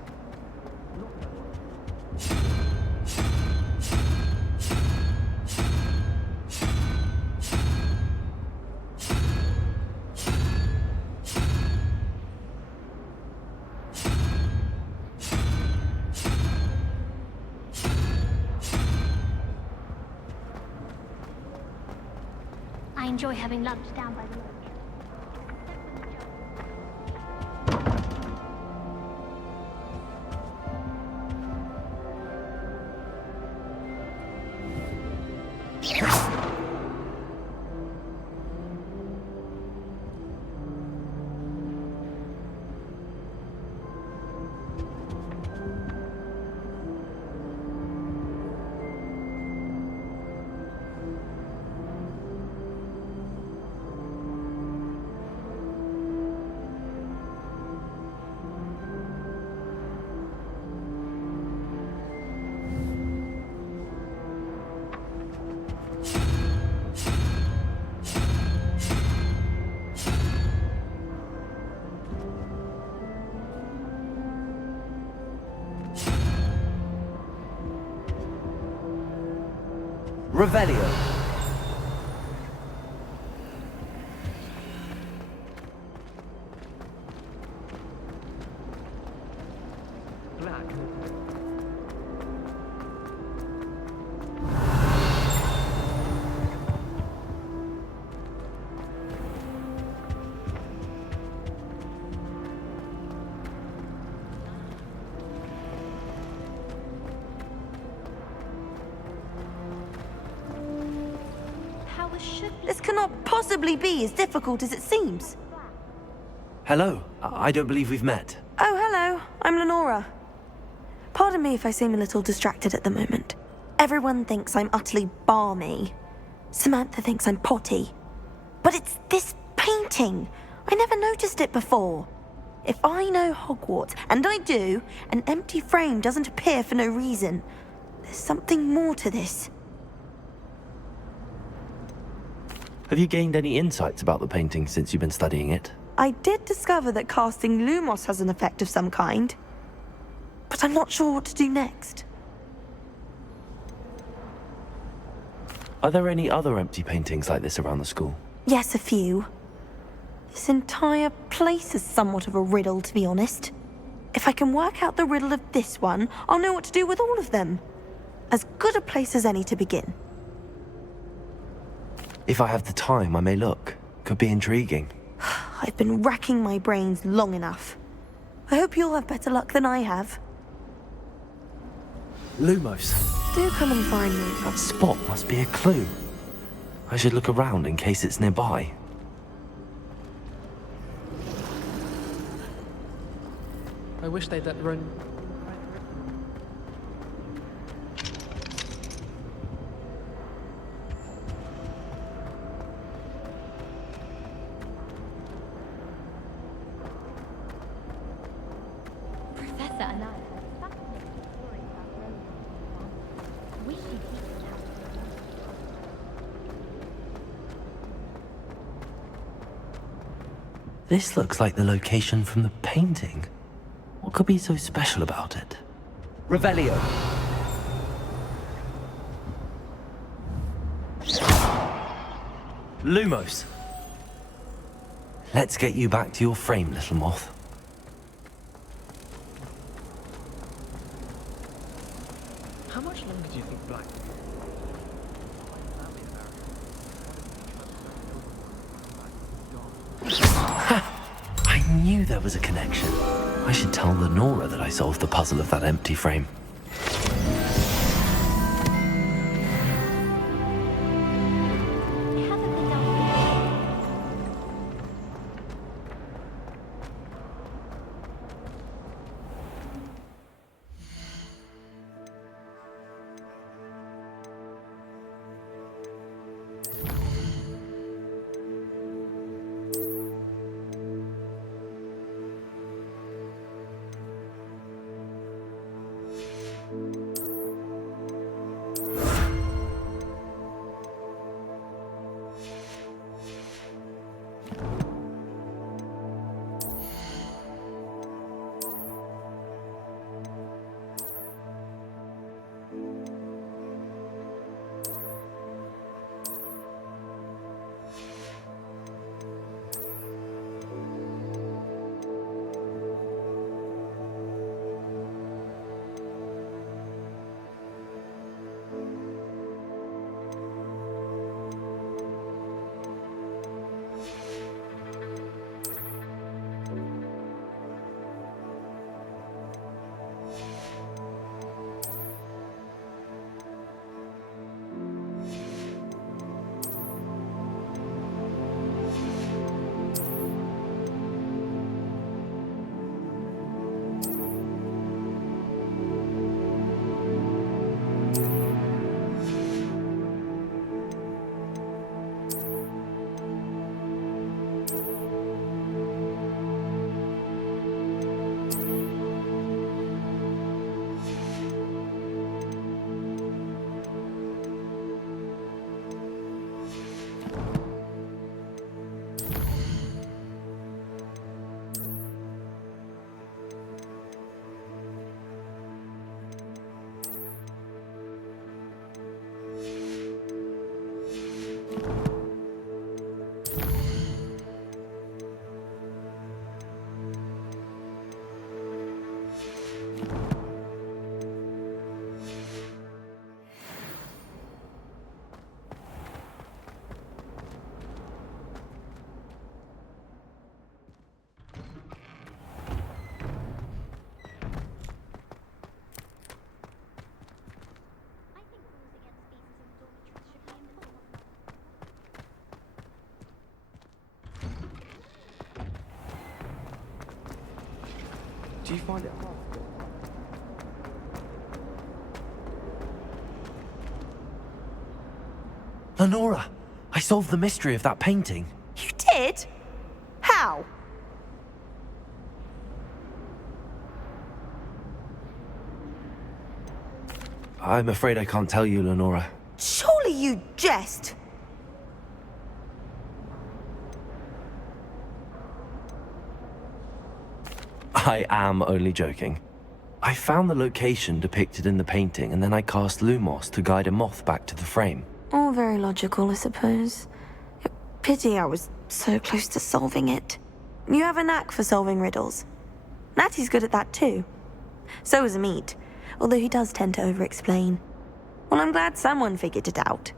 I enjoy having lunch down by the lake. Revelio. Black. This cannot possibly be as difficult as it seems. Hello. I don't believe we've met. Oh, hello. I'm Lenora. Pardon me if I seem a little distracted at the moment. Everyone thinks I'm utterly balmy. Samantha thinks I'm potty. But it's this painting. I never noticed it before. If I know Hogwarts, and I do, an empty frame doesn't appear for no reason. There's something more to this. Have you gained any insights about the painting since you've been studying it? I did discover that casting Lumos has an effect of some kind. But I'm not sure what to do next. Are there any other empty paintings like this around the school? Yes, a few. This entire place is somewhat of a riddle, to be honest. If I can work out the riddle of this one, I'll know what to do with all of them. As good a place as any to begin. If I have the time, I may look. Could be intriguing. I've been racking my brains long enough. I hope you'll have better luck than I have. Lumos. Do come and find me. That spot must be a clue. I should look around in case it's nearby. I wish they'd let Ron... Professor and I had a fascinating story about Rose. Wish she'd teach us how to do it. This looks like the location from the painting. What could be so special about it? Revelio. Lumos. Let's get you back to your frame, little moth. How much longer do you think Black... I knew there was a connection. I should tell Lenora that I solved the puzzle of that empty frame. you find it hard? Lenora, I solved the mystery of that painting. You did? How? I'm afraid I can't tell you, Lenora. Surely you jest. I am only joking. I found the location depicted in the painting, and then I cast Lumos to guide a moth back to the frame. All very logical, I suppose. Pity I was so close to solving it. You have a knack for solving riddles. Natty's good at that too. So is Amit, although he does tend to over-explain. Well, I'm glad someone figured it out.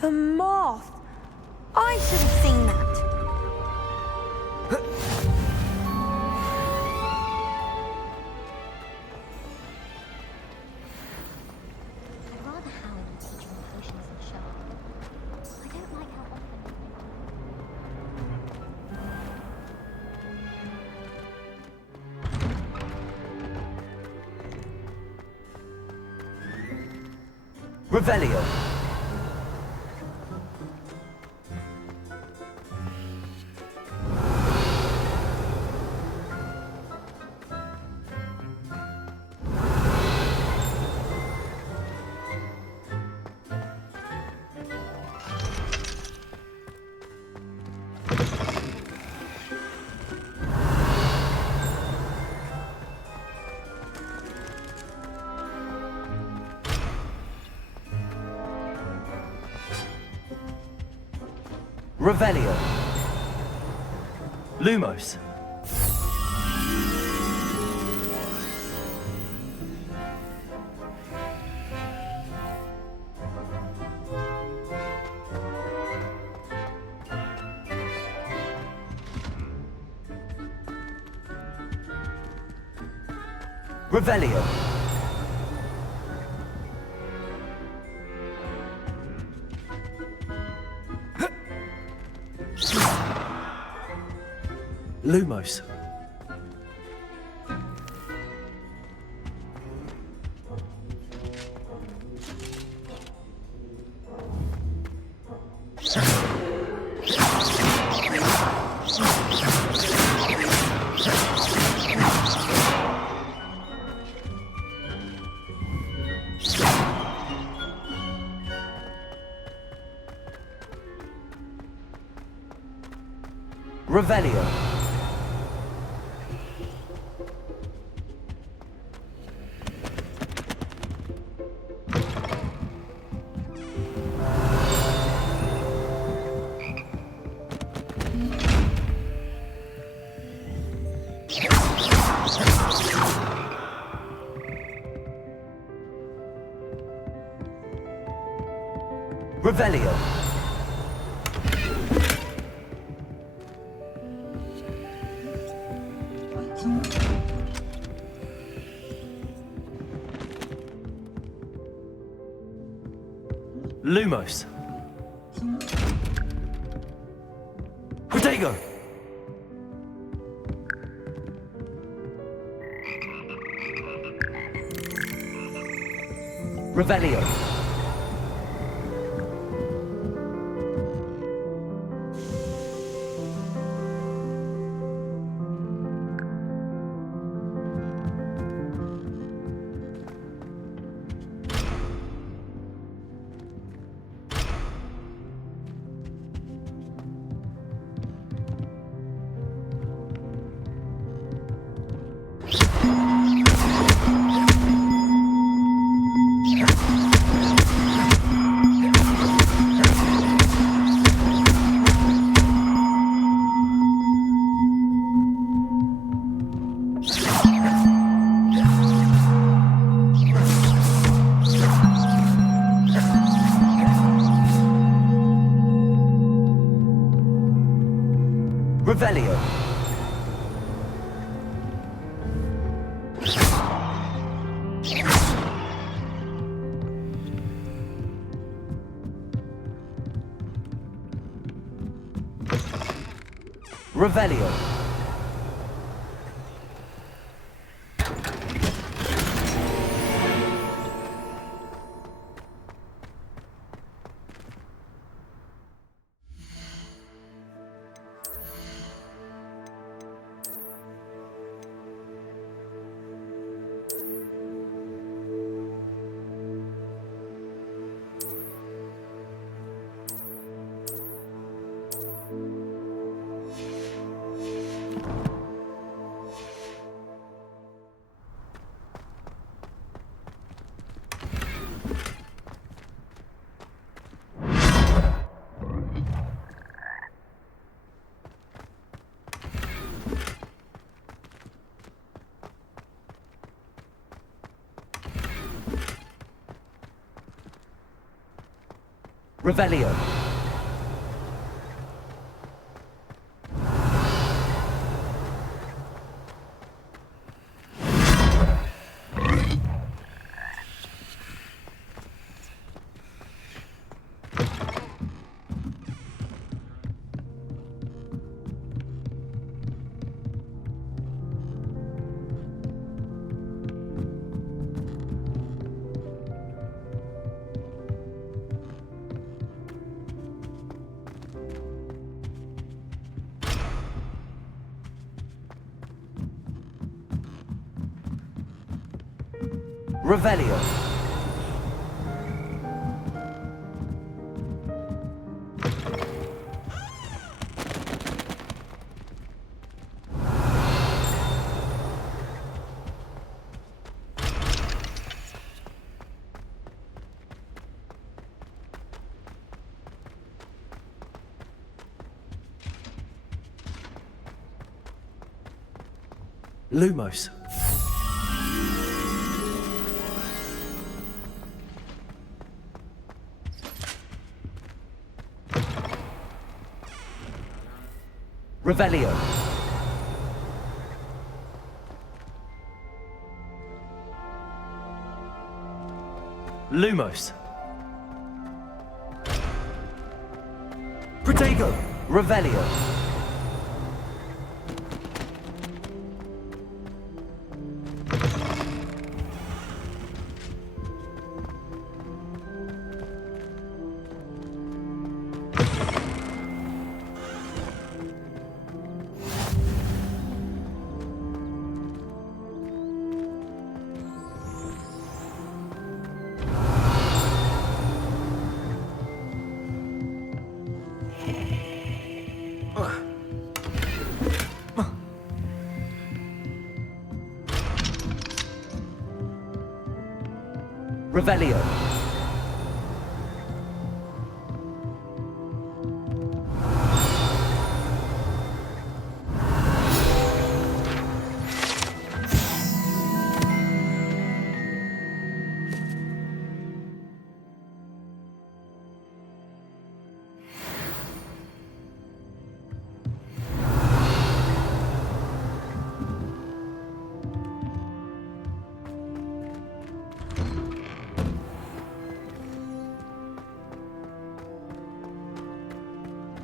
The moth! I should have seen that. I'd rather Howard would teach me potions and show off. I don't like how often Revelio. Revelio. Lumos. Revelio. Lumos. Revelio. Revelio. Lumos. Protego. Revelio. Revelio. Revelio. Revelio. Revelio. Lumos. Revelio. Lumos. Protego. Revelio. Revelio.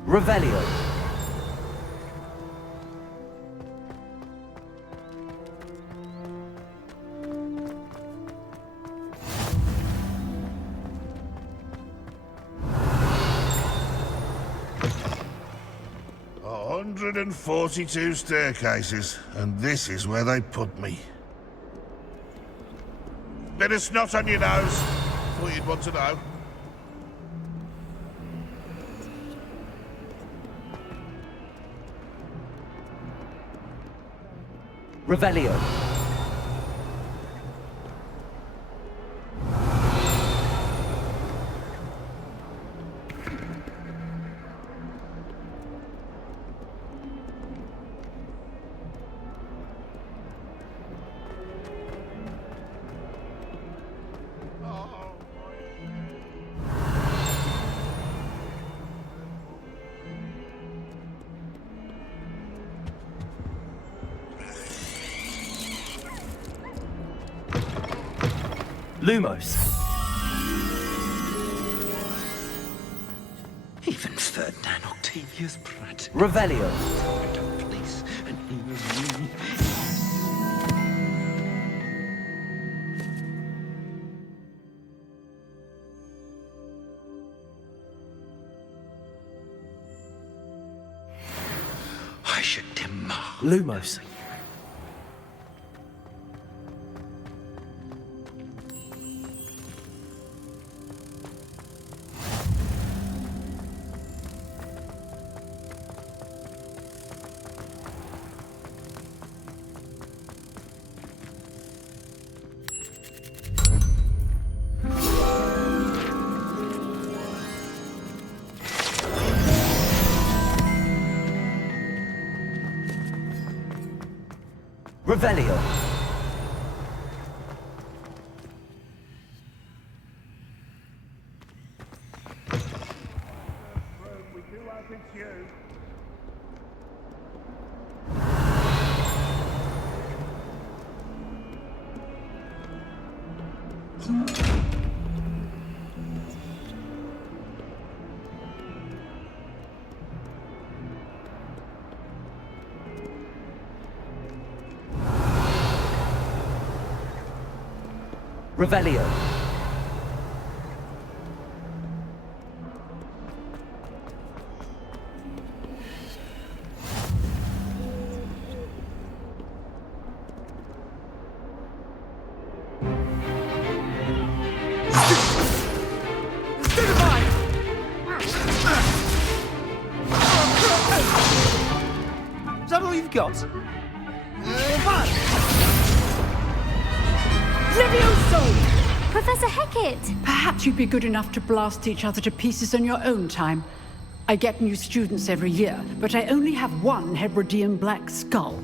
Revelio. A 142 staircases, and this is where they put me. Bit of snot on your nose. Thought you'd want to know. Revelio. Lumos. Even Ferdinand Octavius Pratt. Revelio. Please, and he was me. I should demand. Lumos. Revelio. Revelio. Is that all you've got? Levioso! Professor Hecat! Perhaps you'd be good enough to blast each other to pieces on your own time. I get new students every year, but I only have one Hebridean black skull.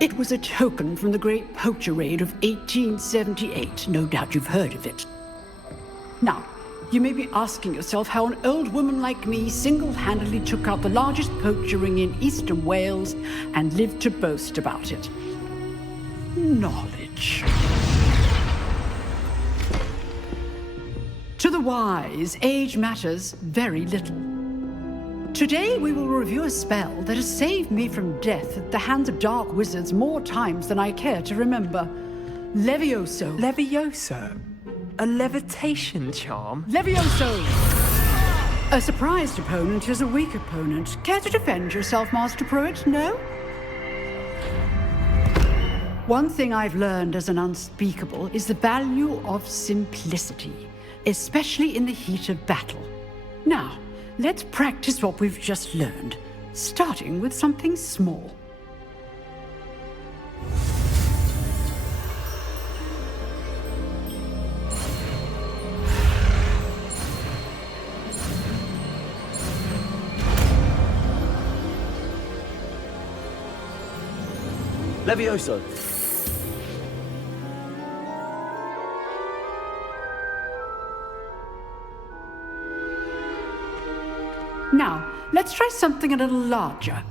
It was a token from the Great Poacher Raid of 1878. No doubt you've heard of it. Now, you may be asking yourself how an old woman like me single-handedly took out the largest poacher ring in eastern Wales and lived to boast about it. Knowledge. To the wise, age matters very little. Today we will review a spell that has saved me from death at the hands of dark wizards more times than I care to remember. Levioso. Levioso? A levitation charm? Levioso! A surprised opponent is a weak opponent. Care to defend yourself, Master Pruitt? No? One thing I've learned as an unspeakable is the value of simplicity, especially in the heat of battle. Now, let's practice what we've just learned, starting with something small. Levioso. Now, let's try something a little larger.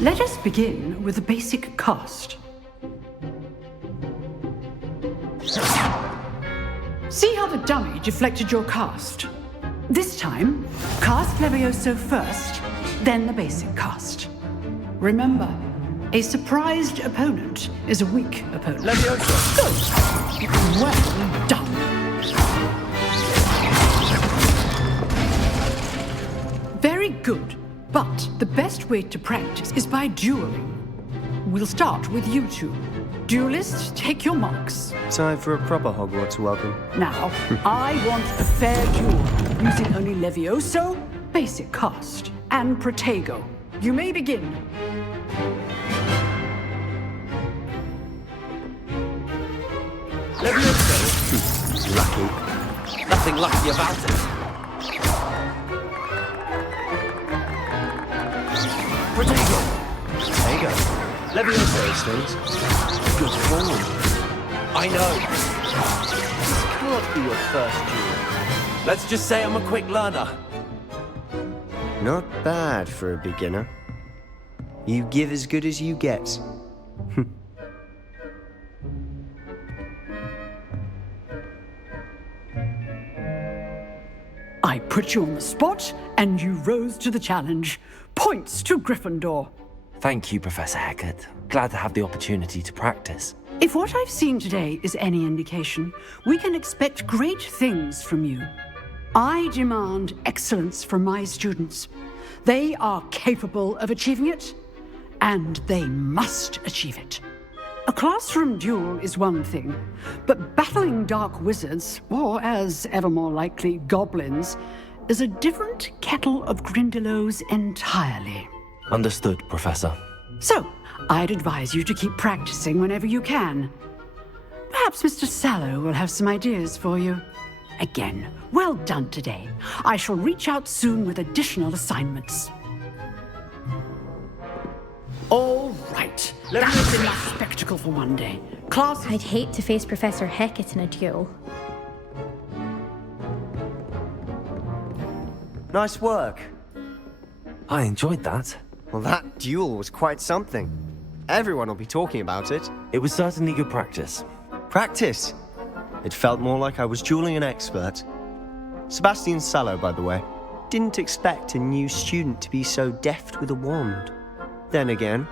Let us begin with the basic cast. See how the dummy deflected your cast? This time, cast Levioso first, then the basic cast. Remember, a surprised opponent is a weak opponent. Levioso! Good! Well done! Very good, but the best way to practice is by dueling. We'll start with you two. Duelists, take your marks. Time for a proper Hogwarts welcome. Now, I want a fair duel, using only Levioso, basic cast, and Protego. You may begin. Levioso? Lucky. Nothing lucky about it. Protego. Protego. Levioso. Those things. Good form. I know. This can't be your first duel. Let's just say I'm a quick learner. Not bad for a beginner. You give as good as you get. I put you on the spot, and you rose to the challenge. Points to Gryffindor. Thank you, Professor Hecat. Glad to have the opportunity to practice. If what I've seen today is any indication, we can expect great things from you. I demand excellence from my students. They are capable of achieving it, and they must achieve it. A classroom duel is one thing, but battling dark wizards, or as ever more likely, goblins, is a different kettle of Grindylows entirely. Understood, Professor. So, I'd advise you to keep practicing whenever you can. Perhaps Mr. Sallow will have some ideas for you. Again, well done today. I shall reach out soon with additional assignments. All right. That's enough spectacle for one day. Class... I'd hate to face Professor Hecat in a duel. Nice work. I enjoyed that. Well, that duel was quite something. Everyone will be talking about it. It was certainly good practice. Practice? It felt more like I was dueling an expert. Sebastian Sallow, by the way. Didn't expect a new student to be so deft with a wand. Then again,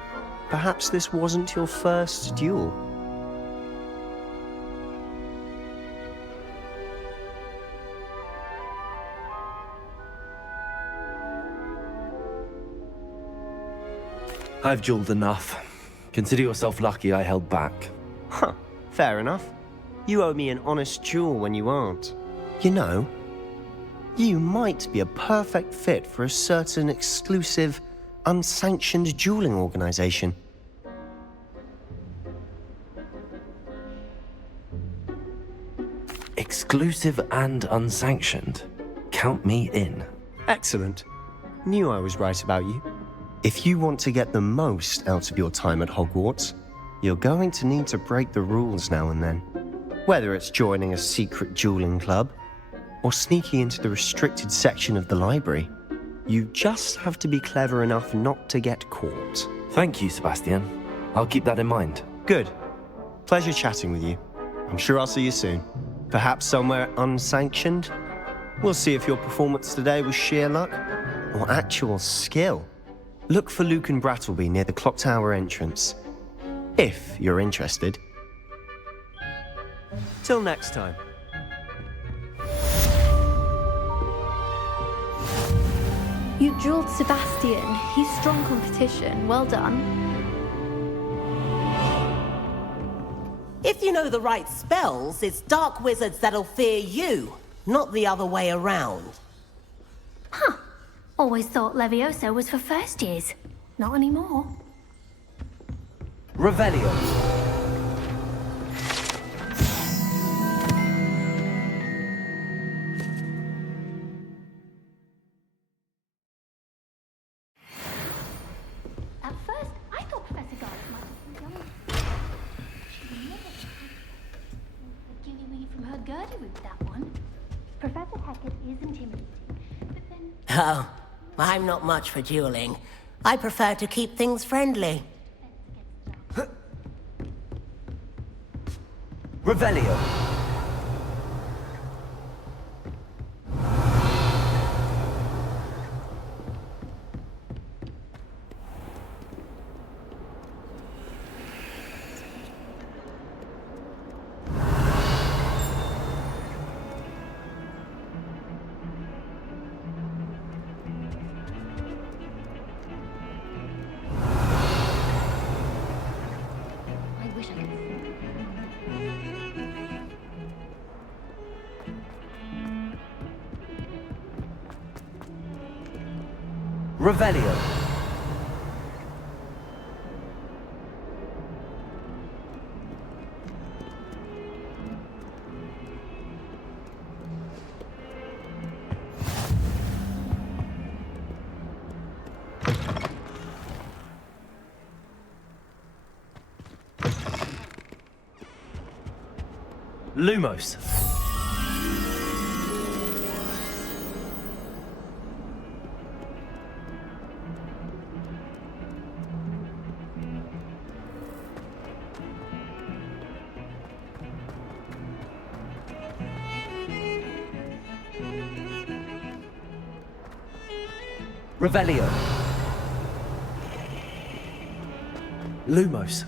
perhaps this wasn't your first duel. I've dueled enough. Consider yourself lucky I held back. Huh, fair enough. You owe me an honest duel when you aren't. You know, you might be a perfect fit for a certain exclusive, unsanctioned dueling organization. Exclusive and unsanctioned. Count me in. Excellent. Knew I was right about you. If you want to get the most out of your time at Hogwarts, you're going to need to break the rules now and then. Whether it's joining a secret dueling club, or sneaking into the restricted section of the library, you just have to be clever enough not to get caught. Thank you, Sebastian. I'll keep that in mind. Good. Pleasure chatting with you. I'm sure I'll see you soon. Perhaps somewhere unsanctioned? We'll see if your performance today was sheer luck, or actual skill. Look for Luke and Brattleby near the Clock Tower entrance, if you're interested. Till next time. You dueled Sebastian. He's strong competition. Well done. If you know the right spells, it's dark wizards that'll fear you, not the other way around. Huh. Always thought Levioso was for first years. Not anymore. Revelio. At first, I thought Professor Garlick might have been young. She would never have a guinea-wee from her Gertie with that one. Professor Hecat is intimidating, but then... Oh, I'm not much for dueling. I prefer to keep things friendly. Revelio. Revelio. Lumos. Revelio. Lumos.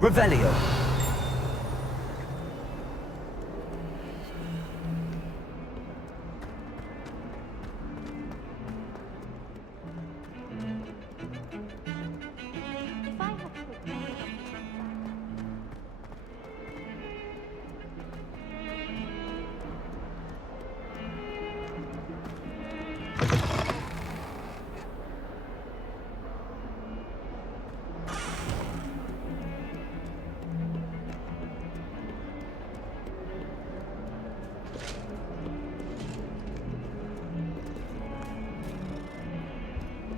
Revelio.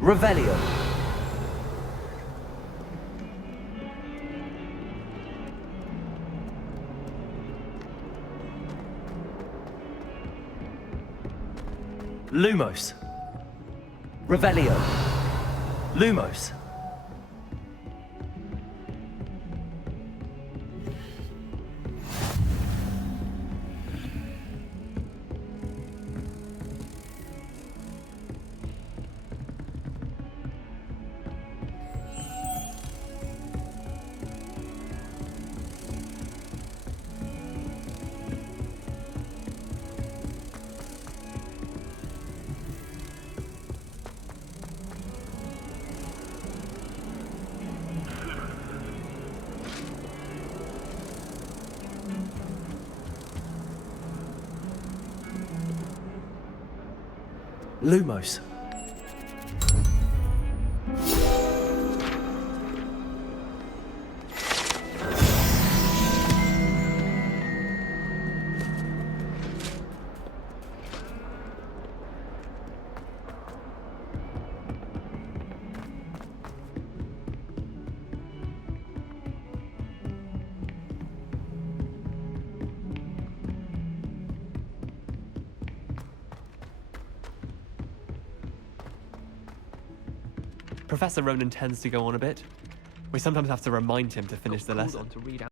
Revelio. Lumos. Revelio. Lumos. Lumos. Professor Ronan tends to go on a bit. We sometimes have to remind him to finish the lesson.